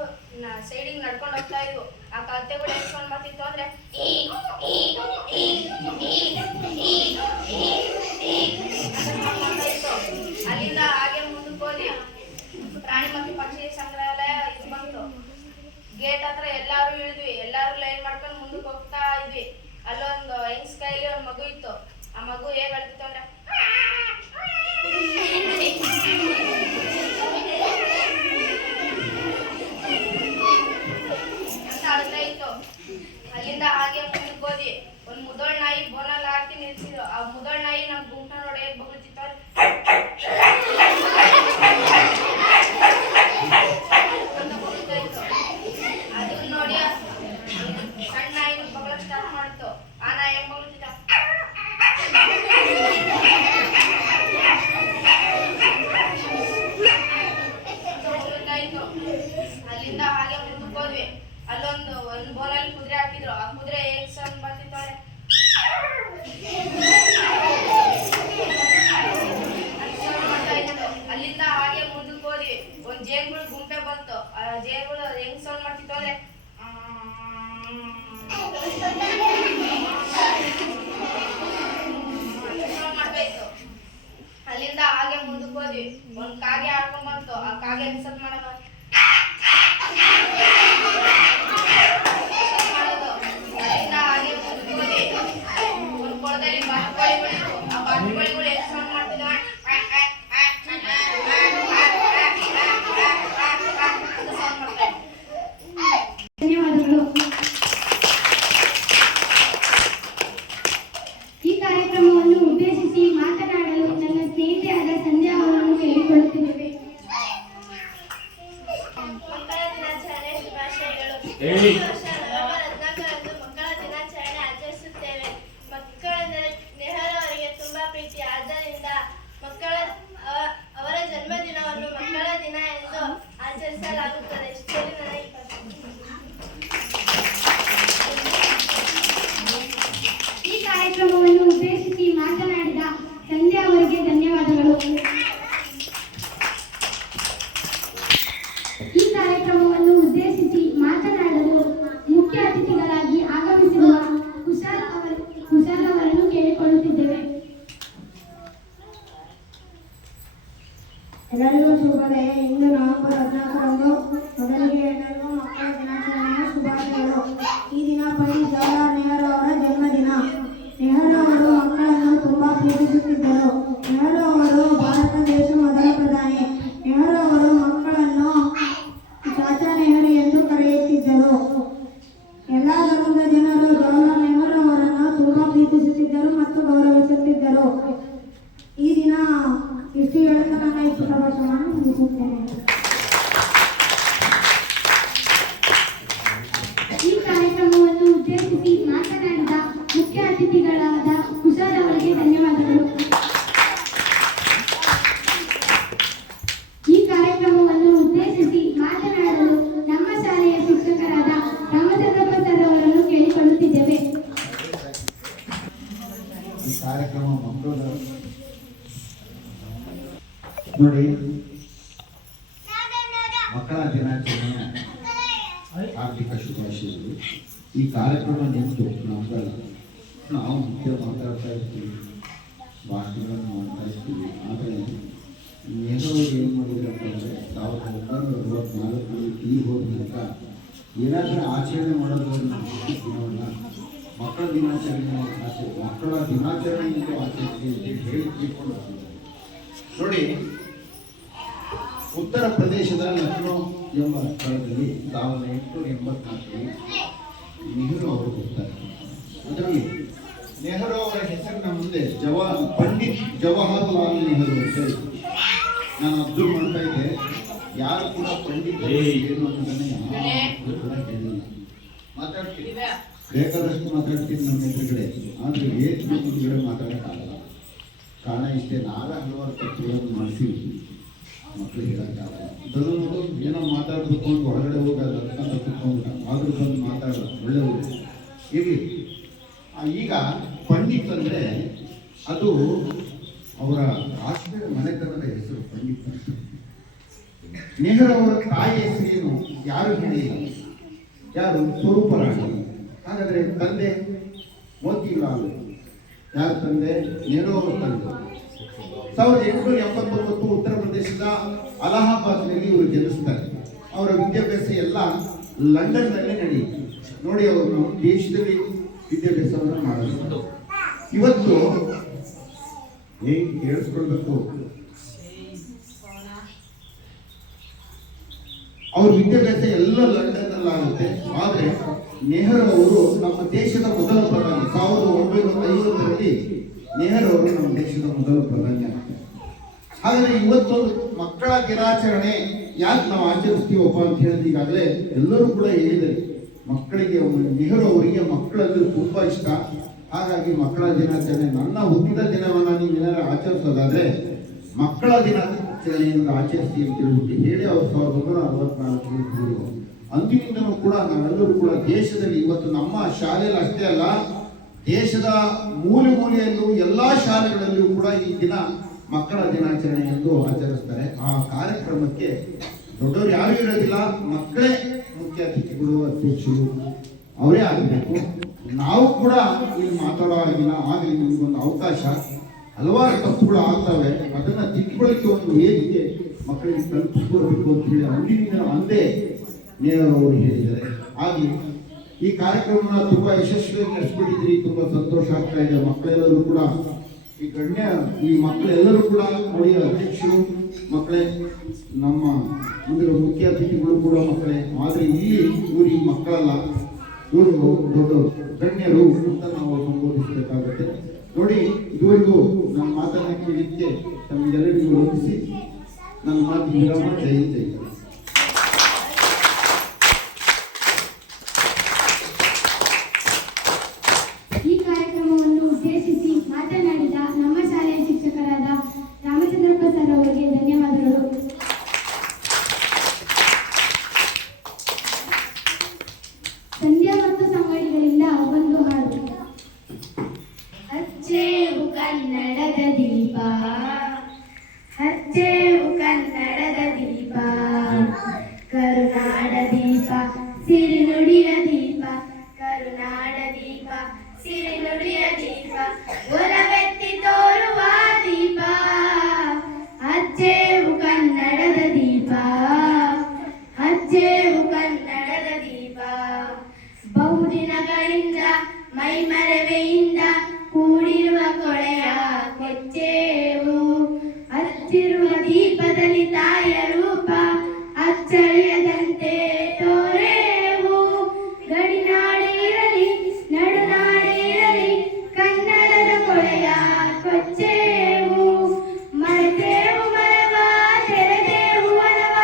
ಸೈಡಿಗೆ ನಡ್ಕೊಂಡು ಹೋಗ್ತಾ ಇದ್ವು. ಆ ಕತ್ತೆಗಳು ಹೆಂಗ್ ಸೌಂಡ್ ಮಾಡ್ತಿತ್ತು ಅಂದ್ರೆ ಮಾಡ್ತಾ ಇತ್ತು. ಅಲ್ಲಿಂದ ಹಾಗೆ ಮುಂದಕ್ಕೆ ಹೋದ್ವಿ. ಪ್ರಾಣಿ ಮತ್ತು ಪಕ್ಷಿ ಸಂಗ್ರಹಾಲಯ ಇದು ಬಂತು. ಗೇಟ್ ಹತ್ರ ಎಲ್ಲಾರು ಇಳಿದ್ವಿ. ಎಲ್ಲಾರು ಲೈನ್ ಮಾಡ್ಕೊಂಡು ಮುಂದಕ್ಕೆ ಹೋಗ್ತಾ ಇದ್ವಿ. ಅಲ್ಲೊಂದು ಹೆಂಗ್ಸ್ ಕೈಲಿ ಒಂದು ಮಗು ಇತ್ತು. ಆ ಮಗು ಹೇಗ್ ಅಳ್ತಿತ್ತು ಅಂದ್ರೆ ಅಂತ ಅಳ್ತಾ ಇತ್ತು. ಅಲ್ಲಿಂದ ಹಾಗೆ ಮುಂದಕ್ಕೆ ಹೋದ್ವಿ. ಒಂದ್ ಮುದೋಳ್ ನಾಯಿ ಬೋನಲ್ಲಿ ಹಾಕಿ ನಿಲ್ಸಿದ್ರು. ಆ ಮುದೋಳ್ ನಾಯಿ ನಮ್ ಗುಂಪನ ನೋಡಿ ಹೇಗ್ ಬಗ್ಳುತ್ತಿತ್ತು ಅಂತ ಬಗ್ಳುತ್ತಾ ಇತ್ತು. ಅದನ್ನ ನೋಡಿ ಸಣ್ಣ ನಾಯಿ ಬಗ್ಲಕ್ ಸ್ಟಾರ್ಟ್ ಮಾಡ್ತು. ಆ ನಾಯಿ ಹೆಂಗ್ ಬಗ್ಳುತ್ತಿತ್ತ ಅಲ್ಲಿಂದ ಹಾಗೆ ಮುಂದಕ್ಕೆ ಹೋದ್ವಿ. ಅಲ್ಲೊಂದು ಬೋನಲ್ಲಿ ಕುದುರೆ ಹಾಕಿದ್ರು. ಆ ಕುದುರೆ ಹೇಗ್ ಸೌಂಡ್ ಬರ್ತಿತ್ತು ಅಂದ್ರೆ ಅಲ್ಲಿಂದ ಹಾಗೆ ಮುಂದಕ್ಕೆ ಹೋದ್ವಿ. ಒಂದ್ ಜೇನುಗಳು ಗುಂಪೆ ಬಂತು. ಆ ಜೇನುಗಳು ಹೆಂಗ್ ಸೌಂಡ್ ಮಾಡ್ತಿತ್ತು ಅಂದ್ರೆ ಸೌಂಡ್ ಮಾಡ್ತಾ ಇತ್ತು. ಅಲ್ಲಿಂದ ಹಾಗೆ ಮುಂದಕ್ಕೆ ಹೋದ್ವಿ. ಒಂದ್ ಕಾಗೆ ಆಡ್ಕೊಂಡ್ ಬಂತು. ಆ ಕಾಗೆ ಹೆಂಗ್ ಸೌಂಡ್ ಮಾಡೋದು ಅಲ್ಲಿಂದ ಹಾಗೆ ಮುಂದಕ್ಕೆ ಹೋದ್ವಿ. ಒಂದ್ ಕೊಳದಲ್ಲಿ ಬಾತುಕೋಳಿಗಳಿತ್ತು. ಆ ಬಾತುಕೋಳಿಗಳು ಹೆಂಗ್ ಸೌಂಡ್ ಮಾಡ್ತಿದ್ವು ಧನ್ಯವಾದಗಳು. ಈ ಕಾರ್ಯಕ್ರಮವನ್ನು ಉದ್ದೇಶಿಸಿ ಮಾತನಾಡಲು ನನ್ನ ಸ್ನೇಹಿತೆಯಾದ ಸಂಧ್ಯಾ ಅವರನ್ನು ಕೇಳಿಕೊಳ್ಳುತ್ತಿದ್ದೇವೆ. ಮಕ್ಕಳ ದಿನಾಚರಣೆ ಶುಭಾಶಯಗಳು. ಹೇಳಿ. ಈ ವರ್ಷ ನವೆಂಬರ್ 14ರಂದು ಮಕ್ಕಳ ದಿನಾಚರಣೆ ಆಚರಿಸುತ್ತೇವೆ. ಮಕ್ಕಳೆಂದರೆ ನೆಹರು ಅವರಿಗೆ ತುಂಬಾ ಪ್ರೀತಿ. ಆದ್ದರಿಂದ ಅವರ ಜನ್ಮದಿನವನ್ನು ಮಕ್ಕಳ ದಿನ ಎಂದು ಆಚರಿಸಲಾಗುತ್ತದೆ. ಇಷ್ಟರಲ್ಲಿ ನನಗೆ ಈ ಕಾರ್ಯಕ್ರಮವನ್ನು ಉದ್ದೇಶಿಸಿ ಮಾತನಾಡಿದ ಸಂಧ್ಯಾ ಅವರಿಗೆ ಧನ್ಯವಾದಗಳು. ಎಲ್ಲರಿಗೂ ಶುಭೋದಯ. ಇಂದು ನವೆಂಬರ್ 14ರಂದು ಮೊದಲಿಗೆ ಎಲ್ಲರಿಗೂ ಮಕ್ಕಳ ದಿನಾಚರಣೆಯ ಶುಭಾಶಯಗಳು. ಈ ದಿನ ಪಂಡಿತ್ ಜವಾಹರಲಾಲ್ ನೆಹರು ಅವರ ಜನ್ಮದಿನ. ನೆಹರು ಅವರು ಮಕ್ಕಳನ್ನು ತುಂಬಾ ಪ್ರೀತಿಸುತ್ತಿದ್ದರು. ನೆಹರು ಅವರು ಭಾರತ ದೇಶ ಮೊದಲ ಪ್ರಧಾನಿ. ನೆಹರು ಅವರು ಮಕ್ಕಳನ್ನು ಚಾಚಾ ನೆಹರು ಎಂದು ಕರೆಯುತ್ತಿದ್ದರು. ಎಲ್ಲ ಧರ್ಮದ ಜನರು ಜವಾಹರಲಾಲ್ ನೆಹರು ಅವರನ್ನು ತುಂಬಾ ಪ್ರೀತಿಸುತ್ತಿದ್ದರು ಮತ್ತು ಗೌರವಿಸುತ್ತಿದ್ದರು. ಈ ದಿನ ಇಷ್ಟು ಹೇಳುತ್ತಾ ನನ್ನ ಈ ಪುಟ್ಟ ಭಾಷಣವನ್ನು ಮುಗಿಸುತ್ತೇನೆ. ಈ ಕಾರ್ಯಕ್ರಮವನ್ನು ಉದ್ದೇಶಿಸಿ ಮಾತನಾಡಿದ ಮುಖ್ಯ ಅತಿಥಿಗಳಾದ ಕುಶಾಲ್ ಅವರಿಗೆ ಧನ್ಯವಾದಗಳು. ಈ ಕಾರ್ಯಕ್ರಮವನ್ನು ಉದ್ದೇಶಿಸಿ ಮಾತನಾಡಲು ನಮ್ಮ ಶಾಲೆಯ ಶಿಕ್ಷಕರಾದ ರಾಮಚಂದ್ರಪ್ಪ ಸರ್ ಅವರನ್ನು ಕೇಳಿಕೊಳ್ಳುತ್ತಿದ್ದೇವೆ. ಈ ಕಾರ್ಯಕ್ರಮ ಮಕ್ಕಳು ನೋಡಿ, ಮಕ್ಕಳ ದಿನಾಚರಣೆಯ ಹಾರ್ದಿಕ ಶುಭಾಶಯಗಳು. ಈ ಕಾರ್ಯಕ್ರಮ ನಿಂತು ನಮ್ಗಲ್ಲ, ನಾವು ಮುಖ್ಯ ಮಾತಾಡ್ತಾ ಇರ್ತೀವಿ, ಭಾಷಣಗಳನ್ನು ಮಾಡ್ತಾ ಇರ್ತೀವಿ. ಆದರೆ ನೆಹರು ಏನು ಮಾಡಿದ್ರಪ್ಪ ಅಂದರೆ 1964 ತೀರಿ ಹೋದ ನಂತರ ಏನಾದರೂ ಆಚರಣೆ ಮಾಡೋದು ದಿನವನ್ನು ಮಕ್ಕಳ ದಿನಾಚರಣೆ ಮಕ್ಕಳ ದಿನಾಚರಣೆಯಿಂದ ಆಚರಿಸಿ ಅಂತ ಹೇಳಿ ತಿಳ್ಕೊಂಡು ನೋಡಿ. ಉತ್ತರ ಪ್ರದೇಶದ ಲಕ್ನೋ ಎಂಬ ಸ್ಥಳದಲ್ಲಿ 1884 ನೆಹರು ಅವರು ಹೋಗ್ತಾರೆ. ಅದರಲ್ಲಿ ನೆಹರು ಅವರ ಹೆಸರಿನ ಮುಂದೆ ಪಂಡಿತ್ ಜವಾಹರಲಾಲ್ ನೆಹರು ಅಂತ ಇದೆ. ನಾನು ಅಬ್ಸರ್ವ್ ಮಾಡ್ತಾ ಇದ್ದೆ, ಯಾರು ಕೂಡ ಪಂಡಿತ್ ಏನು ಅನ್ನೋದನ್ನ ಯಾರು ಕೂಡ ಹೇಳಿಲ್ಲ. ಮಾತಾಡ್ತೀನಿ, ಬೇಕಾದಷ್ಟು ಮಾತಾಡ್ತೀನಿ ನಮ್ಮ ಎದುರುಗಡೆ, ಆದರೆ ಏನು ಮುಂದುಗಡೆ ಮಾತಾಡೋಕ್ಕಾಗಲ್ಲ. ಕಾರಣ ಇಷ್ಟೇ, ನಾವೇ ಹಲವಾರು ತಪ್ಪುಗಳನ್ನು ಮಾಡಿಸಿವಿ, ಮಕ್ಕಳು ಹೇಳೋಕ್ಕಾಗಲ್ಲ. ದೊಡ್ಡ ಏನೋ ಮಾತಾಡಬೇಕು ಅಂತ ಹೊರಗಡೆ ಹೋಗೋದು ಅಂತ ಕುತ್ಕೊಂಡು ಆದರೂ ಬಂದು ಮಾತಾಡೋದು ಒಳ್ಳೆಯವರು ಇರಲಿ. ಈಗ ಪಂಡಿತ್ ಅಂದರೆ ಅದು ಅವರ ರಾಷ್ಟ್ರೀಯ ಮನೆತನದ ಹೆಸರು ಪಂಡಿತ್ ಅಂತ. ನೆಹರು ಅವರ ತಾಯಿ ಹೆಸರೇನು ಯಾರು ಹೇಳಿಲ್ಲ, ಯಾರು ಸ್ವರೂಪರಾಣಿ. ಹಾಗಾದರೆ ತಂದೆ ಮೋತಿಲಾಲ್, ಯಾರ ತಂದೆ? ನೆಹರು ಅವರ ತಂದೆ. 1889 ಉತ್ತರ ಪ್ರದೇಶದ ಅಲಹಾಬಾದ್ನಲ್ಲಿ ಇವರು ಜನಿಸ್ತಾರೆ. ಅವರ ವಿದ್ಯಾಭ್ಯಾಸ ಎಲ್ಲ ಲಂಡನ್ನಲ್ಲೇ ನಡೆಯುತ್ತೆ. ನೋಡಿ, ಅವರು ನಮ್ಮ ದೇಶದಲ್ಲಿ ವಿದ್ಯಾಭ್ಯಾಸವನ್ನು ಮಾಡೋದು. ಇವತ್ತು ಕೇಳಿಸ್ಕೊಳ್ಬೇಕು, ಅವ್ರ ವಿದ್ಯಾಭ್ಯಾಸ ಎಲ್ಲ ಲಂಡನ್ನಲ್ಲಾಗುತ್ತೆ. ಆದರೆ ನೆಹರು ಅವರು ನಮ್ಮ ದೇಶದ ಮೊದಲ ಪ್ರಧಾನಿ. 1950ರಲ್ಲಿ ನೆಹರು ಅವರು ನಮ್ಮ ದೇಶದ ಮೊದಲ ಪ್ರಧಾನಿ ಆಗ್ತಾರೆ. ಹಾಗಾದ್ರೆ ಇವತ್ತು ಮಕ್ಕಳ ದಿನಾಚರಣೆ ಯಾಕೆ ನಾವು ಆಚರಿಸ್ತೀವಪ್ಪ ಅಂತ ಹೇಳಿದ್ರೆ, ಈಗಾಗಲೇ ಎಲ್ಲರೂ ಕೂಡ ಹೇಳಿದ್ದಾರೆ, ಮಕ್ಕಳಿಗೆ ನೆಹರು ಅವರಿಗೆ ಮಕ್ಕಳಲ್ಲಿ ತುಂಬಾ ಇಷ್ಟ. ಹಾಗಾಗಿ ಮಕ್ಕಳ ದಿನಾಚರಣೆ, ನನ್ನ ಹುಟ್ಟಿದ ದಿನವನ್ನು ನೀವೇನಾದ್ರು ಆಚರಿಸೋದಾದ್ರೆ ಮಕ್ಕಳ ದಿನಾಚರಣೆಯಿಂದ ಆಚರಿಸಿ ಅಂತ ಹೇಳ್ಬಿಟ್ಟು ಹೇಳಿ ಅವರು 1964 ಅಂದಿನಿಂದನೂ ಕೂಡ ನಾವೆಲ್ಲರೂ ಕೂಡ ದೇಶದಲ್ಲಿ ಇವತ್ತು ನಮ್ಮ ಶಾಲೆಯಲ್ಲಿ ಅಷ್ಟೇ ಅಲ್ಲ, ದೇಶದ ಮೂಲೆ ಮೂಲೆಯಲ್ಲೂ ಎಲ್ಲ ಶಾಲೆಗಳಲ್ಲೂ ಕೂಡ ಈ ದಿನ ಮಕ್ಕಳ ದಿನಾಚರಣೆ ಎಂದು ಆಚರಿಸ್ತಾರೆ. ಆ ಕಾರ್ಯಕ್ರಮಕ್ಕೆ ದೊಡ್ಡವರು ಯಾರು ಇರೋದಿಲ್ಲ, ಮಕ್ಕಳೇ ಮುಖ್ಯ ಅತಿಥಿಗಳು, ಅಧ್ಯಕ್ಷರು ಅವರೇ ಆಗಬೇಕು. ನಾವು ಕೂಡ ಇಲ್ಲಿ ಮಾತಾಡೋ ಆಗಿಲ್ಲ, ಆಗಲಿ ನಿಮಗೊಂದು ಅವಕಾಶ. ಹಲವಾರು ತಪ್ಪುಗಳು ಆಗ್ತವೆ, ಅದನ್ನ ತಿದ್ದುಕೊಳ್ಳಿಕ್ಕೆ ಒಂದು ವೇದಿಕೆ ಮಕ್ಕಳಿಗೆ ಕಲ್ಪಿಸಿಕೊಡ್ಬೇಕು ಅಂತ ಹೇಳಿ ಅಂದಿನಿಂದ ಅಂದೇ ನೆಹರು ಅವರು ಹೇಳಿದ್ದಾರೆ. ಹಾಗೆ ಈ ಕಾರ್ಯಕ್ರಮನ ತುಂಬಾ ಯಶಸ್ವಿಯಾಗಿ ನಡೆಸ್ಬಿಟ್ಟಿದ್ರಿ, ತುಂಬಾ ಸಂತೋಷ ಆಗ್ತಾ ಇದೆ. ಮಕ್ಕಳೆಲ್ಲರೂ ಕೂಡ ಈ ಮಕ್ಕಳೆಲ್ಲರೂ ಕೂಡ ನೋಡಿ, ಅಧ್ಯಕ್ಷರು ಮಕ್ಕಳೇ, ನಮ್ಮ ಮುಂದಿರೋ ಮುಖ್ಯ ಅತಿಥಿಗಳು ಕೂಡ ಮಕ್ಕಳೇ. ಆದರೆ ಇವರು ಮಕ್ಕಳಲ್ಲ, ಇವರು ದೊಡ್ಡ ಗಣ್ಯರು ಅಂತ ನಾವು ಸಂಬೋಧಿಸಬೇಕಾಗುತ್ತೆ. ನೋಡಿ, ಇದುವರೆಗೂ ನನ್ನ ಮಾತನ್ನ ಕೇಳಿದ್ದಕ್ಕೆ ತಮಗೆಲ್ಲರಿಗೂ ವಂದಿಸಿ ನನ್ನ ಮಾತು ವಿರಾಮ. ಜೈ ಜೈ. ಈ ಕಾರ್ಯಕ್ರಮವನ್ನು ಉದ್ದೇಶಿಸಿ ಮಾತನಾಡಿದ ನಮ್ಮ ಶಾಲೆಯ ಶಿಕ್ಷಕರಾದ ರಾಮಚಂದ್ರಪ್ಪ ಸರ್ ಅವರಿಗೆ ಧನ್ಯವಾದಗಳು. ಸಂಧ್ಯಾ ಮತ್ತು ಸಂಗಡಿಗಳಿಂದ ಒಂದು ಹಾಡು. ಹಚ್ಚೇವು ಕನ್ನಡದ ದೀಪ, ಹಚ್ಚೇವು ಕನ್ನಡದ ದೀಪ, ಕರುನಾಡ ದೀಪ, ಸಿರಿನುಡಿಯ ದೀಪ, ಕರುನಾಡ ದೀಪ, ಸಿರಿನುಡಿಯ ದೀಪ, ಒಲವೆತ್ತಿ ತೋರುವ ದೀಪ, ಹಚ್ಚೇವು ಕನ್ನಡ ದೀಪದಲ್ಲಿ ತಾಯ ರೂಪ ಅಚ್ಚಳಿಯದಂತೆ ತೋರೆವು. ಗಡಿನಾಡೆ ಇರಲಿ ನಡುನಾಡೆ ಇರಲಿ ಕನ್ನಡದ ಕೊಳೆಯ ಕೊಚ್ಚೆವು. ಮರೆತೆವು ಮರವ ತೆರೆದೆವು ಒಲವ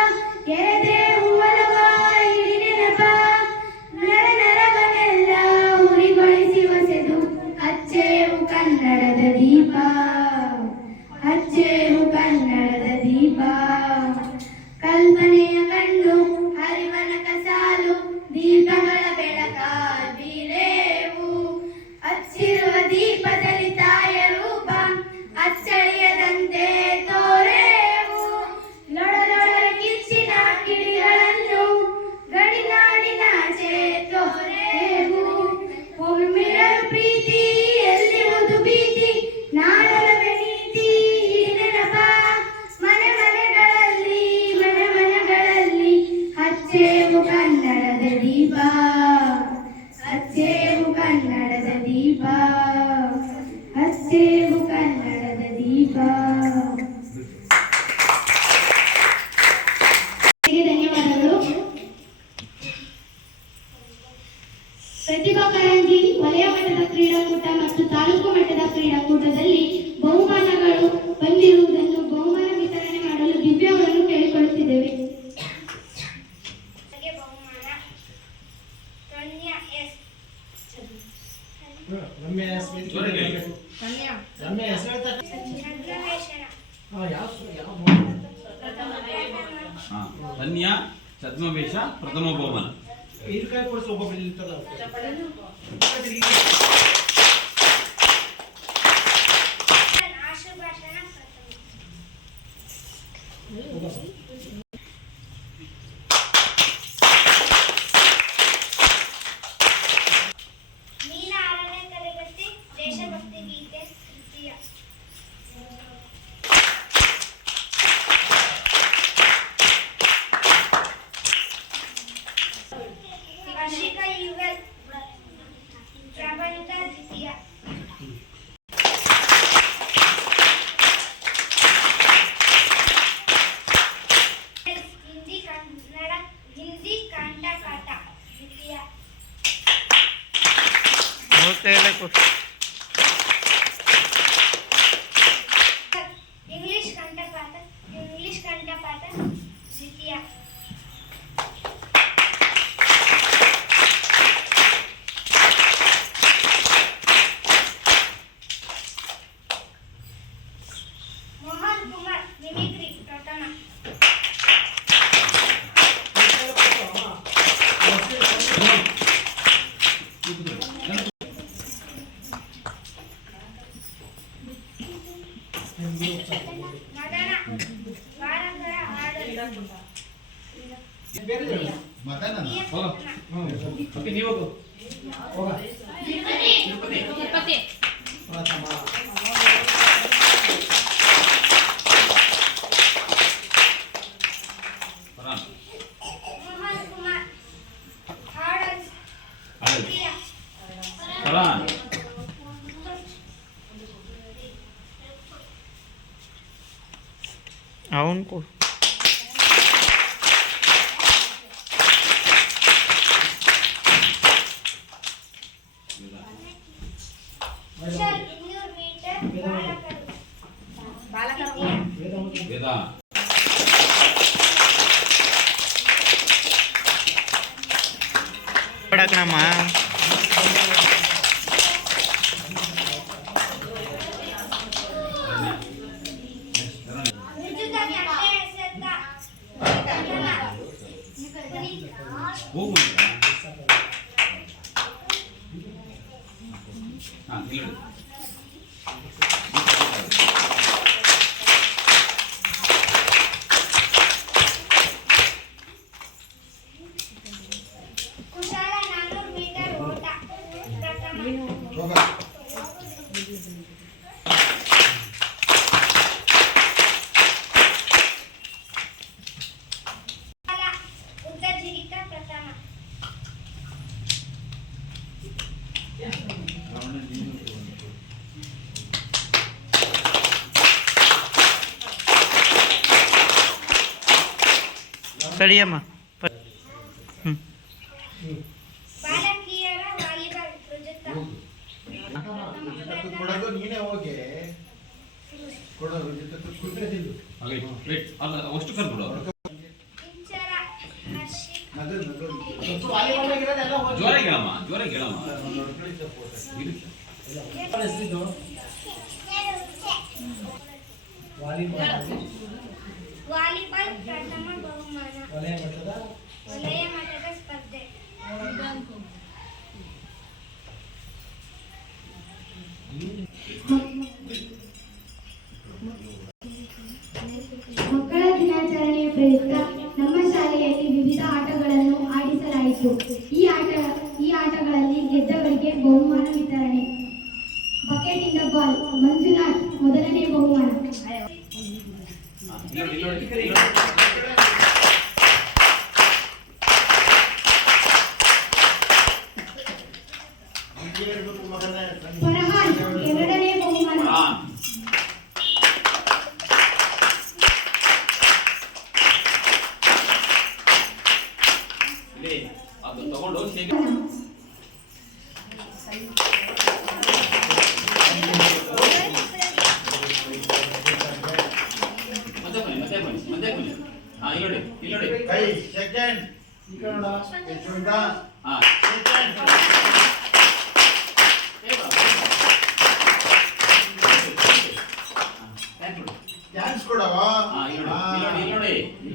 ಎರೆದೆವು ಒಲವ ಇಡಿ ನೆನಪ. ನರ ನರವನೆಲ್ಲ ಉರಿಗೊಳಿಸಿ ಹೊಸೆದು ಹಚ್ಚೆವು ಕನ್ನಡದ ದೀಪ. ಹಚ್ಚೆವು ಕನ್ನಡದ ದೀಪ. ಕಲ್ಪನೆಯ ಕಣ್ಣು ಹರಿವನಕ ಸಾಲು ದೀಪಗಳ ಬೆಳಕ ಬೀರೆವು. ಹಚ್ಚಿರುವ ದೀಪದಲ್ಲಿ ತಾಯ ರೂಪ ಅಚ್ಚಳಿಯದಂತೆ ತೋರೆವು. ಲೊಡಲೊಡ ಕಿಚ್ಚಿನ ಕಿಡಿಗಳನ್ನು ಗಡಿನಾಡಿನಾಚೆ ತೋರೆವು. ಒಮ್ಮಿರಲು ಪ್ರೀತಿ ಎಲ್ಲಿರುವುದು ಭೀತಿ ನಾಡಲವೇ ನೀತಿ ಇಡಿ ನೆನಪ. ಮನೆ ಮನೆಗಳಲ್ಲಿ ಮನೆ ಮನೆಗಳಲ್ಲಿ ಹಚ್ಚೆವು ಕನ್ನಡದ ದೀಪ. ಹಚ್ಚೆವು ಕನ್ನಡದ ದೀಪ. ಹಚ್ಚೆವು ಕನ್ನಡದ ದೀಪ. ಧನ್ಯವಾದಗಳು. ಪ್ರತಿಭಾ ಕಾರಂಜಿ ವಲಯ ಮಟ್ಟದ ಕ್ರೀಡಾಕೂಟ ಮತ್ತು ತಾಲೂಕು ಮಟ್ಟದ ಕ್ರೀಡಾಕೂಟದಲ್ಲಿ ಬಹುಮಾನಗಳು ಬಂದಿರುವುದನ್ನು ಬಹುಮಾನ ವಿತರಣೆ ಮಾಡಲು ದಿವ್ಯಾ ಅವರನ್ನು ಕೇಳಿಕೊಳ್ಳುತ್ತಿದ್ದೇವೆ. ಬಹುಮಾನ ರಮ್ಯಾ ಎಸ್. ಧನ್ಯ ಛದ್ಮವೇಷ ಪ್ರಥಮ ಬಹುಮಾನ. ಆಶುಭಾಷಣ ಮೀನಾ 6ನೇ ತರಗತಿ ದೇಶಭಕ್ತಿ ಗೀತೆ ತೃತೀಯ. ವರ್ಷಿಕ ಯುಗಲ್ ಪ್ರಬಂಧ ದ್ವಿತೀಯ. ಹಿಂದಿ ಕಂಠಪಾಠ ದ್ವಿತೀಯ. ಇಂಗ್ಲಿಷ್ ಕಂಠಪಾಠ ದ್ವಿತೀಯ. ಮೋಹನ್ ಕುಮಾರ್ ಮಿಮಿಕ್ರಿ ಪ್ರಥಮ. ಮದನ ವಾರಂಗರ ಹಾಡು ಮೋಹನ್ ಕುಮಾರ್ ಹಾಡು ದ್ವಿತೀಯ. అవును ಕುಶಲ್ 200 ಮೀಟರ್ ಬಾಲಕರು. ವೇದ పడకనమ్మా ನಿಜದ ಕಟ್ಟೆ ಎಸೆತ. ಹೋಗು. ನಿಲ್ಲು. ಕುಶಾಲ 400 ಮೀಟರ್ ತಡಿಯಮ್ಮ. ಬಾಲಕಿಯರ ವಾಲಿಬಾಲ್ ಪ್ರಜೆಕ್ಟ್ ಕೊಡೋದು ನೀನೇ ಹೋಗಿ ಕೊಡೋದು ಅಷ್ಟು ಕರ್ಬಿಡು. ಇಂಚರ ಹರ್ಷಿತ್ ಜೋರಾಗಿ ಹೇಳಮ್ಮ, ಜೋರಾಗಿ ಹೇಳಮ್ಮ. ವಾಲಿಬಾಲ್ ಪ್ರಥಮ ಬಹುಮಾನ ವಲಯ ಮಟ್ಟದ ಸ್ಪರ್ಧೆ ಮಕ್ಕಳ ದಿನಾಚರಣೆಯ ಪ್ರಯುಕ್ತ ನಮ್ಮ ಶಾಲೆಯಲ್ಲಿ ವಿವಿಧ ಆಟಗಳನ್ನು ಆಡಿಸಲಾಯಿತು. ಈ ಆಟಗಳಲ್ಲಿ ಗೆದ್ದವರಿಗೆ ಬಹುಮಾನ ವಿತರಣೆ. Bucket in the ball Manjunath ಮೊದಲನೇ ಬಹುಮಾನ. ಫರ್ಹಾನ್ ಎರಡನೇ ಬಹುಮಾನ. ಅದು ತಗೊಂಡು ಮತ್ತೆ ಬನ್ನಿ. ಇಲ್ಲಿ ನೋಡಿ. ಕೈ ಸೆಕೆಂಡ್ ಈ ಕನ್ನಡ ಯಶವಂತ ಸೆಕೆಂಡ್ ಥ್ಯಾಂಕ್ಸ್ ಕೊಡವ ಇಲ್ಲಿ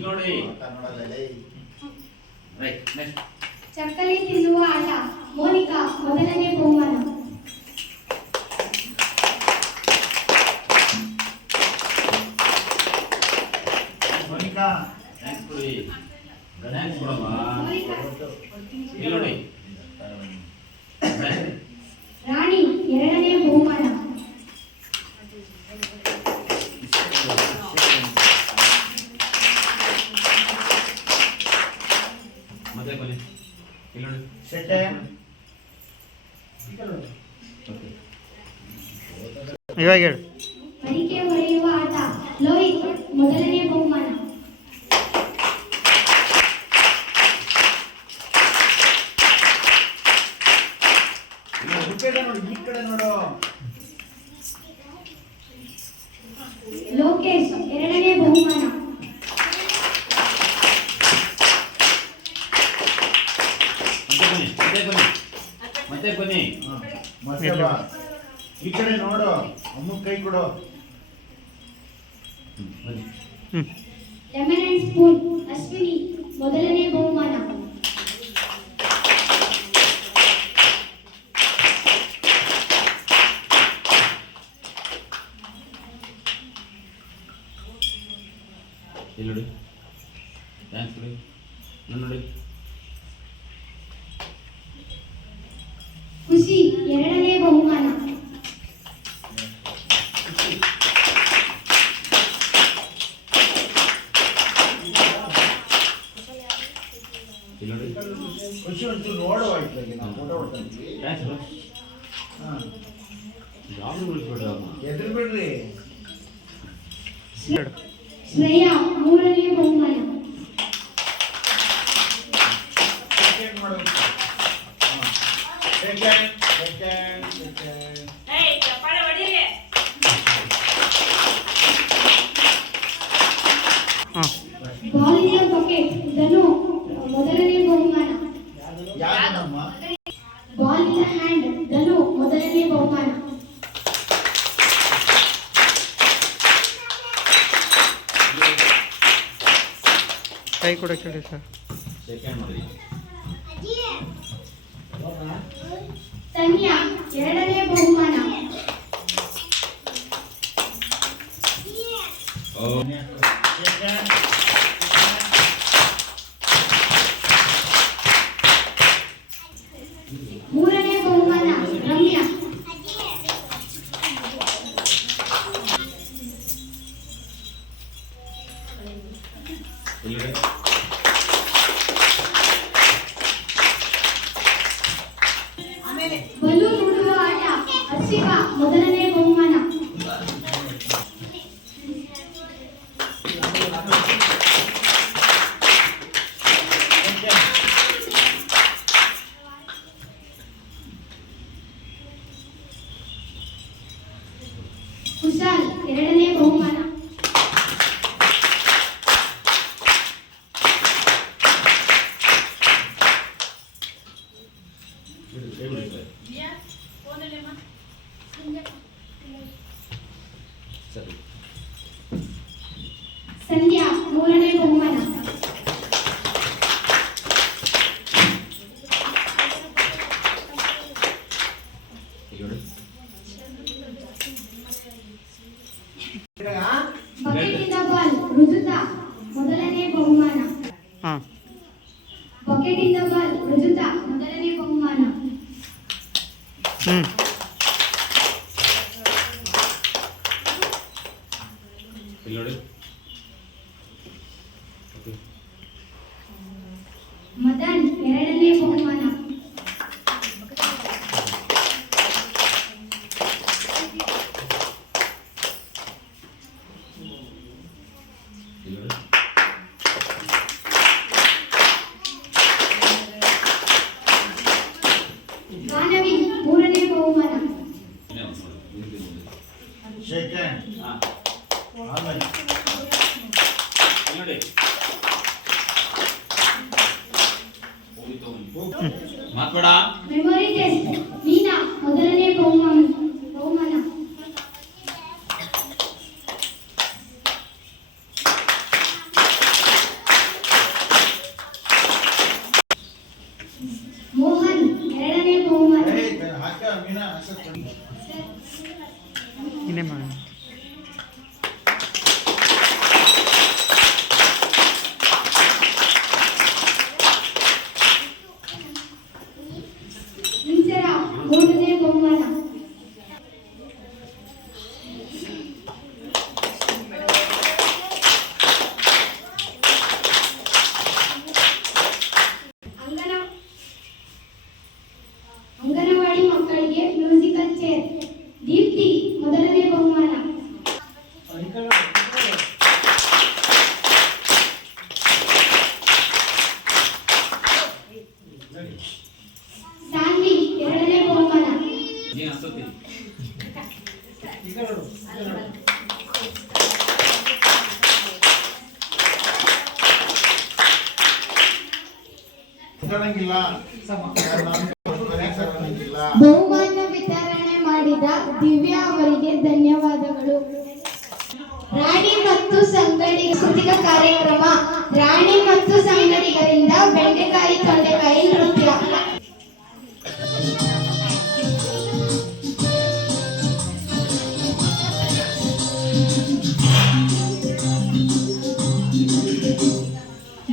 ನೋಡಿ. ಕನ್ನಡದಲ್ಲಿ ರೈಟ್, ನೆಕ್ಸ್ಟ್. ಚಕ್ಕಲಿ ತಿನ್ನುವ ಆಟ ಮೋನಿಕಾ ಮೊದಲನೇ ಬಹುಮಾನ. ಮೋನಿಕಾ ಥ್ಯಾಂಕ್ಸ್ ಕೊಡಿ. ಥ್ಯಾಂಕ್ಸ್ ಕೊಡಮ್ಮ. ಇಲ್ಲಿ ನೋಡಿ. ರಾಣಿ ಎರಡನೇ ಬಹುಮಾನ. ಮತ್ತೆ ಬನ್ನಿ. ಇಲ್ಲಿ ನೋಡಿ. ಸೆಕೆಂಡ್ ಇವಾಗ ಹೇಳು. ಮಡಿಕೆ ಹೊಡೆಯುವ ಆಟ ಲೋಹಿತ್ ಮೊದಲನೇ ಬಹುಮಾನ. ನೋಡಿ ಈ ಕಡೆ ನೋಡು. ಲೋಕೇಶ್ ಎರಡನೇ ಬಹುಮಾನ. ಮತ್ತೆ ಬನ್ನಿ. ಮತ್ತೆ ಬಾ. ಈ ಕಡೆ ನೋಡು, ಅಮ್ಮ ಕೈ ಕೊಡು. ಬನ್ನಿ. ಲೆಮನ್ ಅಂಡ್ ಸ್ಪೂನ್ ಅಶ್ವಿನಿ ಮೊದಲನೇ ಬಹುಮಾನ. ಇಲ್ಲಿ ನೋಡಿ. ಥ್ಯಾಂಕ್ಸ್ ಕೊಡಿ. ನೋಡಿ. ಖುಷಿ ಎರಡನೇ ಬಹುಮಾನ. ಇಲ್ಲಿ ನೋಡಿ. ಖುಷಿ ಒಂಚೂರು ನೋಡು ಆಯ್ತು, ನಾವು ಫೋಟೋ ಹೊಡ್ತೀವಿ. ಥ್ಯಾಂಕ್ಸ್ ಕೊಡು. ಯಾವ್ದು ಉಳಿಸ್ಬೇಡ. ಎದುರು ಬಿಡ್ರಿ. ಶ್ರೇಯಾ ಮೂರನೇ ಬಹುಮಾನ. ಸೆಕೆಂಡ್ ಮಾಡು. Second second second ball in the bucket Dhanu ಮೊದಲನೇ ಬಹುಮಾನ. ಯಾರಮ್ಮ? Ball in the hand Dhanu ಮೊದಲನೇ ಬಹುಮಾನ. ಕೈ ಕೊಡಕ್ಕೆ ಹೇಳಿ ಸರ್. ಸೆಕೆಂಡ್ ಮಾಡಿ. ತನ್ಯಾ ಎರಡನೇ ಬಹುಮಾನ. ಸೆಕೆಂಡ್ ಮೂರನೇ ಬಹುಮಾನ ರಮ್ಯಾ. ಇಲ್ಲಿ ನೋಡಿ. ಬಲೂನ್ ಉಡುವ ಆಟ ಹರ್ಷಿಕಾ ಮೊದಲನೇ ಬಹುಮಾನ. ಸಂಧ್ಯಾ 3ನೇ ಬಹುಮಾನ. ಇಲ್ಲಿ ನೋಡಿ. ಬಕೆಟಿಂದ ಬಾಲ್ ರುಜುತಾ 1ನೇ ಬಹುಮಾನ. ಹಾಂ ಬಕೆಟಿಂದ ಬಾಲ್ ರುಜುತಾ 1ನೇ ಬಹುಮಾನ. ಹ್ಞೂ ಇಲ್ಲಿ ನೋಡಿ. ಮದನ್ 2ನೇ ಬಹುಮಾನ. ಇಲ್ಲಿ ನೋಡಿ. ಗಾನವಿ 3ನೇ ಬಹುಮಾನ. ಇನ್ನೇ ಒಂದು ನೋಡಿ. ಇಲ್ಲಿ ನೋಡಿ. Shake hand. ಹಾಂ ಆಮೇಲೆ ಇಲ್ಲಿ ನೋಡಿ. ಹೋಗಿತ್ತು ಮಾತ್ಬೇಡ. ಮೆಮೊರಿ ಟೆಸ್ಟ್ ಮೀನಾ 1ನೇ ಬಹುಮಾನ. ಮೋಹನ್ 2ನೇ ಬಹುಮಾನ. ಹಾಕ ಮೀನಾ ಹಾಕ. ಇನ್ನೇ ಮಾಡಿ. ಇಂಚರ 3ನೇ ಬಹುಮಾನ. ಅಂಗನವಾಡಿ ಮಕ್ಕಳಿಗೆ ಮ್ಯೂಸಿಕಲ್ ಚೇರ್ ದೀಪ್ತಿ 1ನೇ ಬಹುಮಾನ. ಸಾನ್ವಿ 2ನೇ ಬಹುಮಾನ. ನೀನು ಅನ್ಸುತ್ತಿ. ಮಾತಾಡಂಗಿಲ್ಲ. ಬಹುಮಾನ ವಿತರಣೆ ಮಾಡಿದ ದಿವ್ಯಾ ಅವರಿಗೆ ಧನ್ಯವಾದಗಳು. ರಾಣಿ ಮತ್ತು ಸಂಗಡಿ ಸಾಂಸ್ಕೃತಿಕ ಕಾರ್ಯಕ್ರಮ. ರಾಣಿ ಮತ್ತು ಸಂಗಡಿಗರಿಂದ ಬೆಂಡೆಕಾಯಿ ತೊಂಡೆಕಾಯಿ ನೃತ್ಯ.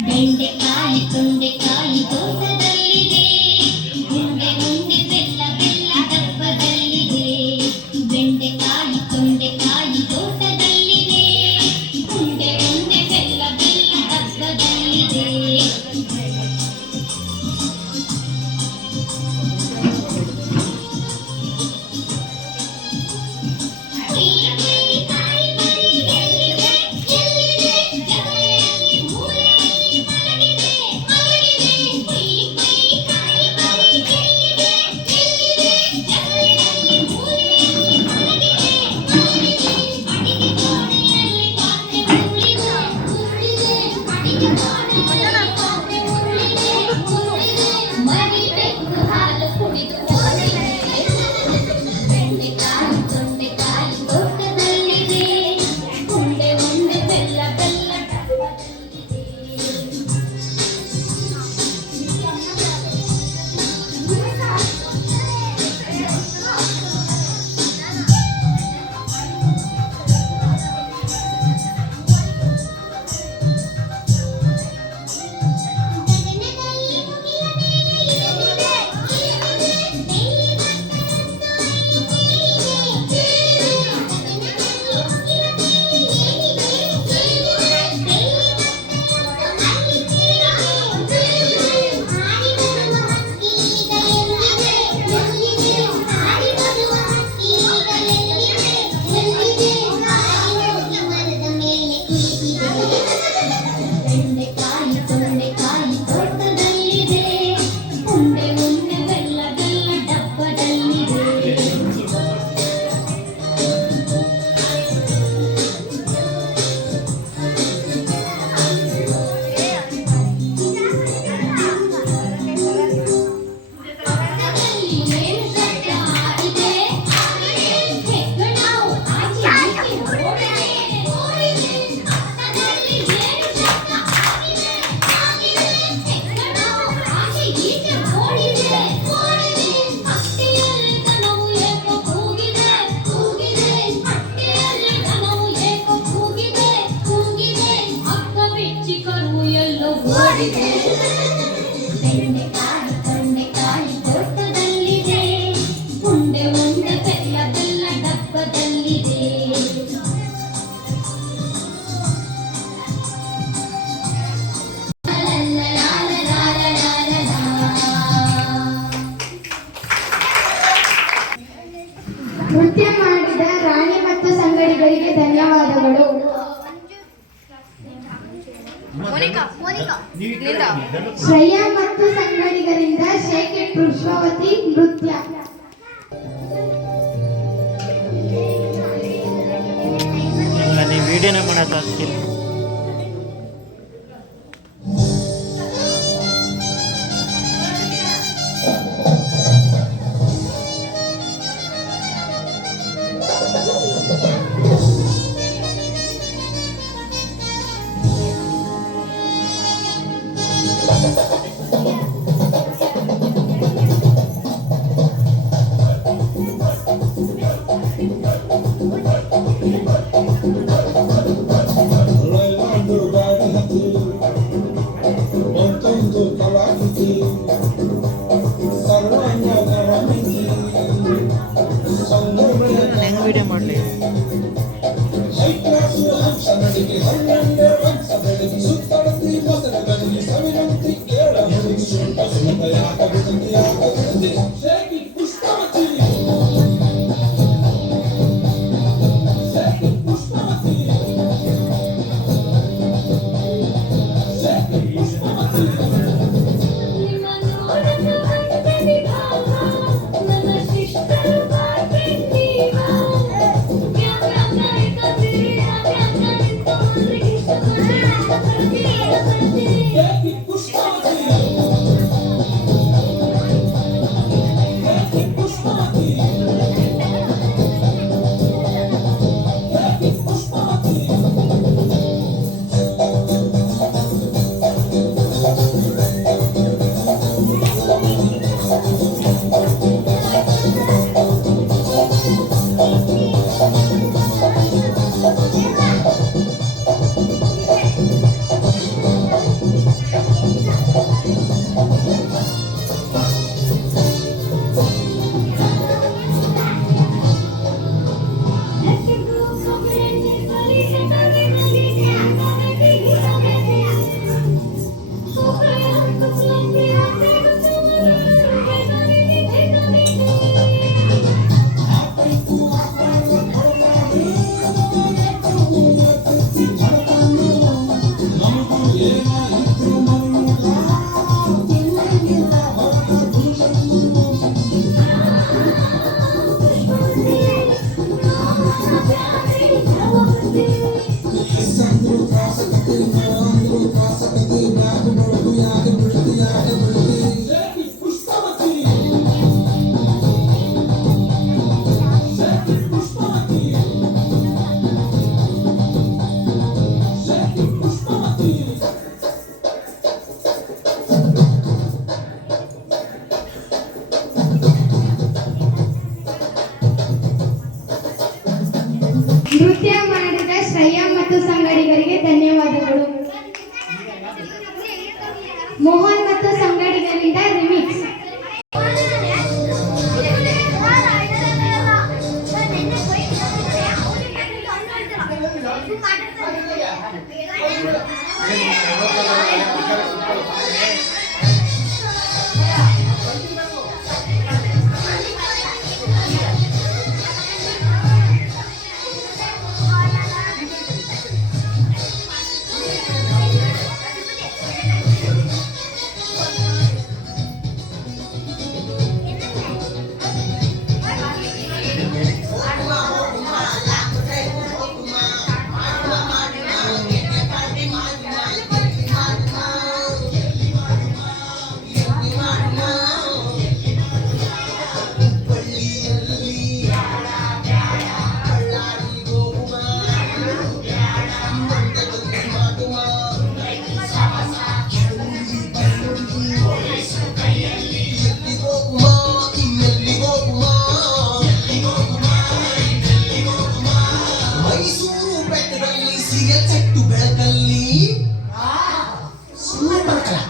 ಬೆಂಡೆಕಾಯಿ ತೊಂಡೆಕಾಯಿ ತೋಟದಲ್ಲಿದೆ, ಮುಂದೆ ಮುಂದೆ ಬೆಲ್ಲ ಬೆಲ್ಲ ಡಬ್ಬದಲ್ಲಿದೆ. ಬೆಂಡೆಕಾಯಿ ತೊಂಡೆಕಾಯಿ ತೋಟದಲ್ಲಿದೆ, ಮುಂದೆ ಮುಂದೆ ಬೆಲ್ಲ ಬೆಲ್ಲ ಡಬ್ಬದಲ್ಲಿದೆ. ತೊಂಡೆಕಾಯಿ ತೋಟದಲ್ಲಿದೆ, ಉಂಡೆ ಉಂಡೆ ಬೆಲ್ಲ ಬೆಲ್ಲ ಡಬ್ಬದಲ್ಲಿದೆ. ನೃತ್ಯ ಮಾಡಿದ ರಾಣಿ ಮತ್ತು ಸಂಗಡಿಗರಿಗೆ ಧನ್ಯವಾದಗಳು. ಶ್ರೇಯಾ ಮತ್ತು ಸಂಗಡಿಗರಿಂದ ಶೇಖೆ ಪುಷ್ಪವತಿ ನೃತ್ಯ. ಇಲ್ಲ ನೀವು ವಿಡಿಯೋನೇ ಮಾಡೋದು ಆಗ್ತಿಲ್ಲ. ಹೆಂಗೆ ವಿಡಿಯೋ ಮಾಡಲಿ? ನೃತ್ಯ ಮಾಡಿದ ಶ್ರೇಯಾ ಮತ್ತು ಸಂಗಡಿಗರಿಗೆ ಧನ್ಯವಾದಗಳು. ಮೋಹನ್ ಮತ್ತು ಸಂಗಡಿಗರಿಂದ ರಿಮಿಕ್ಸ್. ಬೆಳಕಲ್ಲಿ ಸೂಪರ್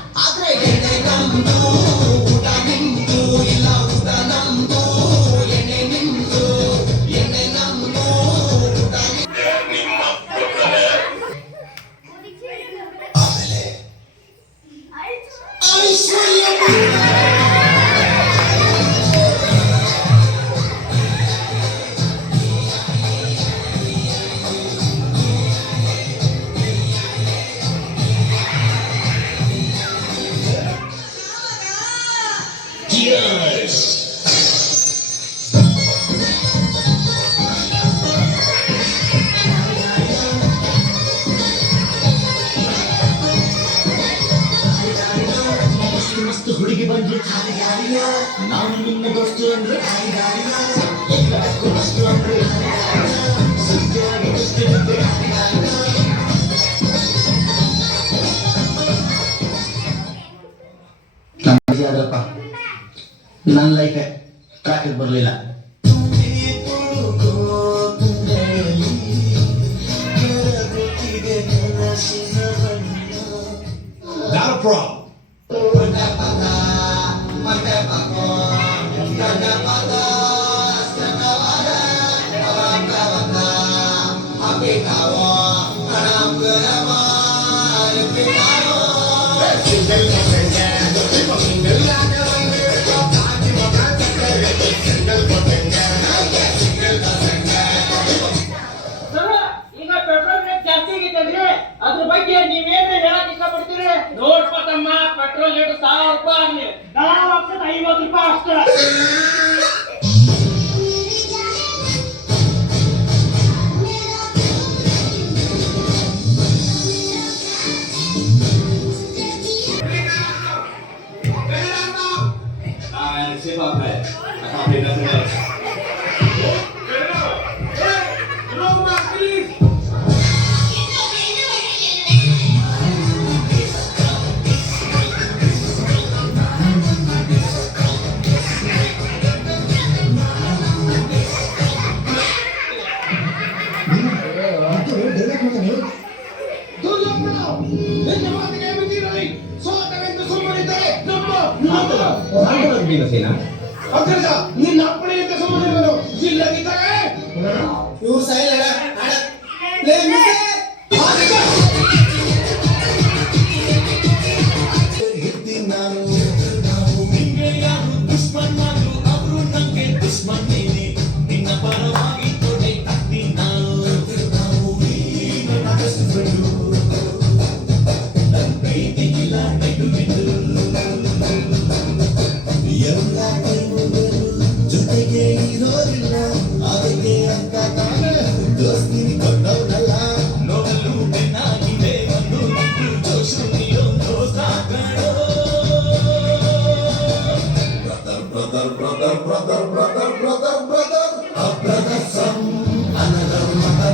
ಹುಡುಗಿ ಬಂದು ಹಾಡಿಗಾಡಿಯೋ ನಾನು ನಿನ್ನಗೊಷ್ಟು ಅಂದ್ರೆ ಹಾಡಿಗಾಡಿಯೋ ಎಲ್ಲಕ್ಕೂ ಅಷ್ಟು ಅಂದ್ರೆ ಸತ್ಯವಾಗಿ ಗೊತ್ತಿರುತ್ತೆ ನಮ್ಮಪ್ಪ ನನ್ನ ಲೈಫೇ ಟ್ರ್ಯಾಕಿಗೆ ಬರಲಿಲ್ಲ. Not a problem. ಈಗ ಪೆಟ್ರೋಲ್ ರೇಟ್ ಜಾಸ್ತಿ ಆಗಿತ್ತಂದ್ರೆ ಅದ್ರ ಬಗ್ಗೆ ನೀವೇನು ಹೇಳಕ್ ಇಷ್ಟಪಡ್ತೀರಿ? ನೋಡ್ಪ ತಮ್ಮ, ಪೆಟ್ರೋಲ್ ರೇಟ್ 1000 ರೂಪಾಯಿ ಆಗ್ಲಿ, ನಾವು ಹಾಕ್ಸೋದು 50 ರೂಪಾಯಿ ಅಷ್ಟೇ. ನಿನ್ನ ಅಪ್ಪಣೆಯಂತೆ ಸುಮ್ಮನಿರುವನು ಇಲ್ಲದಿದ್ದರೆ ಇವ್ರು ಸೈಲ ನಾನು ನಿಂಗೆ ಯಾರು ದುಶ್ಮನ್ನಾದ್ರು ಅವರು ನಂಗೆ ದುಶ್ಮನ್ನೇನೆ ನಿನ್ನ ಪರವಾಗಿ ತೊಡೆ ತತ್ತಿ ನಾನು ನನ್ನ ಬೆಸ್ಟ್ ಫ್ರೆಂಡು ನನ್ನ ಪ್ರೀತಿಗಿಲ್ಲ ನೆಟ್ಟು ಬಿಟ್ಟು ಎಲ್ಲ ಜೊತೆಗೆ ಇರೋದಿಲ್ಲ ಅದಕ್ಕೆ ಅಂತ ತಾನೇ ದೋಸ್ತಿನಿ ಕೊಟ್ಟವನಲ್ಲ ನೋಡಲು ಚೆನ್ನಾಗಿದೆ ಒಂದು ನಿಂತು ಜೋಶು ನೀಯೊಂದು ಸಾಕಣೋ brother brother brother brother brother brother a brother from another mother.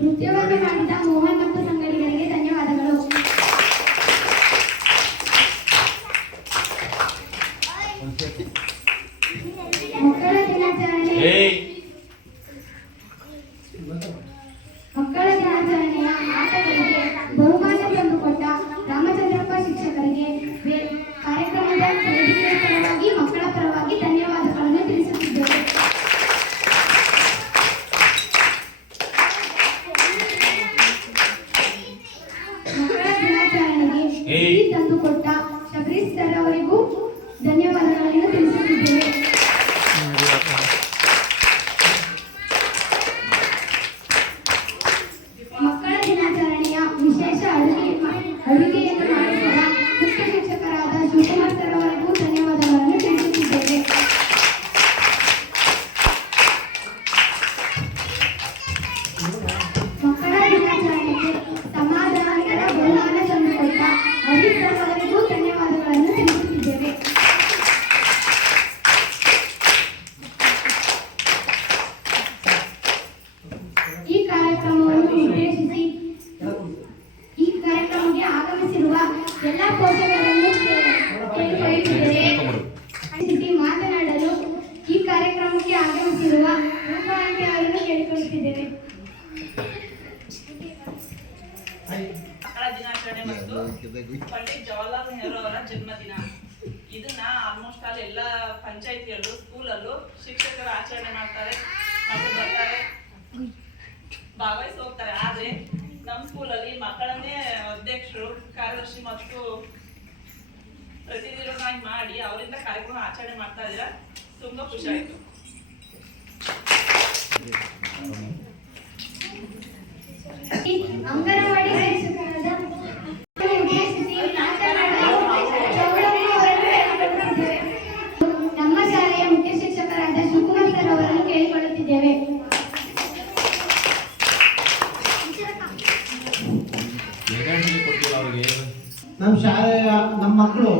ನೃತ್ಯವನ್ನು ಮಾಡಿದ ಮೋಹನ್ ಮತ್ತು ಸಂಗಡಿಗರಿಗೆ ಧನ್ಯವಾದಗಳು. ಮಕ್ಕಳ ದಿನಾಚರಣೆಯ ಆಟಗಳಿಗೆ ಬಹುಮಾನ ತಂದುಕೊಟ್ಟ ರಾಮಚಂದ್ರಪ್ಪ ಶಿಕ್ಷಕರಿಗೆ ಕಾರ್ಯಕ್ರಮದ ವೇದಿಕೆಯ ಪರವಾಗಿ ಮಕ್ಕಳ ಪರವಾಗಿ ಧನ್ಯವಾದಗಳನ್ನು ತಿಳಿಸುತ್ತಿದ್ದೇವೆ. ಮಕ್ಕಳ ದಿನಾಚರಣೆಗೆ ಸಿಹಿ ತಂದುಕೊಟ್ಟ ಶಬರೀಶ್ ಸರ್ ಅವರಿಗೂ ಧನ್ಯವಾದಗಳನ್ನು ತಿಳಿಸುತ್ತಿದ್ದೇವೆ. ಮಕ್ಕಳ ದಿನಾಚರಣೆಯ ವಿಶೇಷ ಅಡುಗೆಯನ್ನು ಮಾಡಿಸಿದ ಮುಖ್ಯ ಶಿಕ್ಷಕರಾದ ಶಿವಕುಮಾರ್ ಸರ್ ಅವರಿಗೂ ಧನ್ಯವಾದಗಳನ್ನು ತಿಳಿಸುತ್ತಿದ್ದೇವೆ. ಮಕ್ಕಳ ದಿನಾಚರಣೆಗೆ ಸಮಾಧಾನಕರ ಬಹುಮಾನ ತಂದುಕೊಟ್ಟ ಅವಿತ್ ಸರ್ ಅವರಿಗೂ ಧನ್ಯವಾದಗಳನ್ನು ತಿಳಿಸುತ್ತಿದ್ದೇವೆ. ಈ ಕಾರ್ಯಕ್ರಮಕ್ಕೆ ಆಗಮಿಸಿರುವ ಎಲ್ಲ ಪೋಷಕರನ್ನು ಕೇಳಿಕೊಳ್ಳುತ್ತಿದ್ದೇವೆ. ಮಾತನಾಡಲು ಈ ಕಾರ್ಯಕ್ರಮಕ್ಕೆ ಆಗಮಿಸಿರುವ ರೂಪಾ ಆಂಟಿ ಅವರನ್ನು ಕೇಳಿಕೊಳ್ಳುತ್ತಿದ್ದೇವೆ. ಮಕ್ಕಳ ದಿನಾಚರಣೆ ಮತ್ತು ಪಂಡಿತ್ ಜವಾಹರ್ಲಾಲ್ ನೆಹರು ಅವರ ಜನ್ಮದಿನ. ಇದನ್ನ ಆಲ್ಮೋಸ್ಟ್ ಆಲ್ ಎಲ್ಲ ಪಂಚಾಯತಿಯಲ್ಲೂ ಸ್ಕೂಲಲ್ಲೂ ಶಿಕ್ಷಕರು ಆಚರಣೆ ಮಾಡ್ತಾರೆ, ಮಕ್ಕಳು ಬರ್ತಾರೆ, ಭಾಗವಹಿಸಿ ಹೋಗ್ತಾರೆ. ಆದ್ರೆ ನಮ್ಮ ಸ್ಕೂಲಲ್ಲಿ ಮಕ್ಕಳನ್ನೇ ಅಧ್ಯಕ್ಷರು, ಕಾರ್ಯದರ್ಶಿ ಮತ್ತು ಪ್ರತಿನಿಧಿಗಳನ್ನಾಗಿ ಮಾಡಿ ಅವರಿಂದ ಕಾರ್ಯಕ್ರಮ ಆಚರಣೆ ಮಾಡ್ತಾ ಇದ್ದೀರಾ. ತುಂಬಾ ಖುಷಿ ಆಯ್ತು. ಅಂಗನವಾಡಿ ಶಿಕ್ಷಕರಾದ ಉದ್ದೇಶಿಸಿ ಮಾತನಾಡಲು ಚೌಡಮ್ಮ ಅವರನ್ನು ಕೇಳಿಕೊಳ್ಳುತ್ತಿದ್ದೇವೆ. ನಮ್ಮ ಶಾಲೆಯ ಮುಖ್ಯ ಶಿಕ್ಷಕರಾದ ಶಿವಕುಮಾರ್ ಸರ್ ಅವರನ್ನು ಕೇಳಿಕೊಳ್ಳುತ್ತಿದ್ದೇವೆ. ನಮ್ಮ ಶಾಲೆಯ ನಮ್ಮ ಮಕ್ಕಳು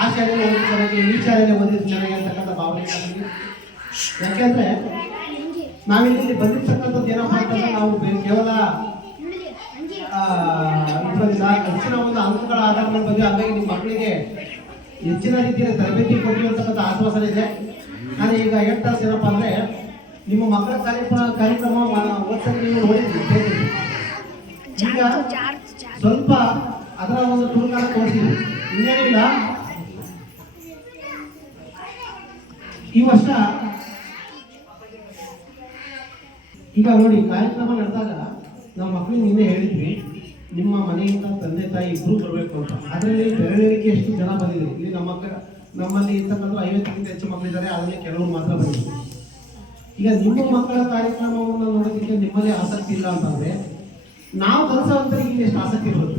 ಆ ಶಾಲೆಯಲ್ಲಿ ಓದಿದ ಚೆನ್ನಾಗಿ ಈ ಶಾಲೆಯಲ್ಲಿ ಓದಿದ ಚೆನ್ನಾಗಿ ಅಂತಕ್ಕಂಥ ಭಾವನೆ ನಮಗೆ. ಯಾಕೆಂದ್ರೆ ನಾವಿಲ್ಲಿ ಬಂದಿರ್ತಕ್ಕಂಥದ್ದು ಏನಪ್ಪ ಅಂತಂದ್ರೆ ನಾವು ಕೇವಲ ಹೆಚ್ಚಿನ ಒಂದು ಅಂಕಗಳ ಆಧಾರದ ಮೇಲೆ ಬಂದು ಹಾಗಾಗಿ ನಿಮ್ಮ ಮಕ್ಕಳಿಗೆ ಹೆಚ್ಚಿನ ರೀತಿಯ ತರಬೇತಿ ಕೊಟ್ಟಿರ್ತಕ್ಕಂಥ ಆಶ್ವಾಸನೆ ಇದೆ. ನಾನು ಈಗ ಹೇಳ್ತಾ ಏನಪ್ಪ ಅಂದ್ರೆ ನಿಮ್ಮ ಮಕ್ಕಳ ಕಾರ್ಯಕ್ರಮ ಓದ್ಸಕ್ಕೆ ನೀವು ನೋಡಿದ್ರಿ. ಈಗ ಸ್ವಲ್ಪ ಅದರ ಒಂದು ತುಣುಕಾನ ತೋರಿಸಿದ್ವಿ. ಇನ್ನೇನಿಲ್ಲ, ಈ ವರ್ಷ ಈಗ ನೋಡಿ ಕಾರ್ಯಕ್ರಮ ನಡೆದಾಗ ನಾವು ಮಕ್ಕಳಿಗೆ ನಿನ್ನೆ ಹೇಳಿದ್ವಿ ನಿಮ್ಮ ಮನೆಯಿಂದ ತಂದೆ ತಾಯಿ ಇಬ್ಬರು ಬರಬೇಕು ಅಂತ. ಅದರಲ್ಲಿ ಬೆರಳಿಕೆ ಎಷ್ಟು ಜನ ಬಂದಿದೆ ಇಲ್ಲಿ ನಮ್ಮಲ್ಲಿ ಇರ್ತಕ್ಕಂಥ 50ಕ್ಕಿಂತ ಹೆಚ್ಚು ಮಕ್ಕಳಿದ್ದಾರೆ, ಅದರಲ್ಲಿ ಕೆಲವರು ಮಾತ್ರ ಬಂದಿದೆ. ಈಗ ನಿಮ್ಮ ಮಕ್ಕಳ ಕಾರ್ಯಕ್ರಮವನ್ನು ನೋಡೋದಕ್ಕೆ ನಿಮ್ಮಲ್ಲಿ ಆಸಕ್ತಿ ಇಲ್ಲ ಅಂತಂದ್ರೆ ನಾವು ಕಲಿಸೋಂಥವ್ರಿಗೆ ಇಲ್ಲಿ ಎಷ್ಟು ಆಸಕ್ತಿ ಇರ್ಬೋದು.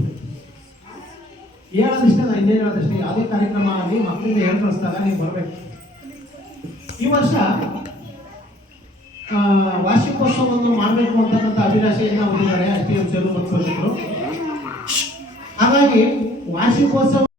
ಹೇಳೋದಿಷ್ಟೇ, ನಾನು ಇನ್ನೇನು ಹೇಳೋದಷ್ಟೇ, ಯಾವುದೇ ಕಾರ್ಯಕ್ರಮ ಆಗಲಿ ಮಕ್ಕಳಿಗೆ ಹೇಳಿ ಕಳಿಸಿದಾಗ ನೀವು ಬರಬೇಕು. ಈ ವರ್ಷ ವಾರ್ಷಿಕೋತ್ಸವವನ್ನು ಮಾಡಬೇಕು ಅಂತಕ್ಕಂಥ ಅಭಿಲಾಷೆಯನ್ನು ಹೊಂದಿದ್ದಾರೆ STM ಮತ್ತು ಪೋಷಕರು. ಹಾಗಾಗಿ ವಾರ್ಷಿಕೋತ್ಸವ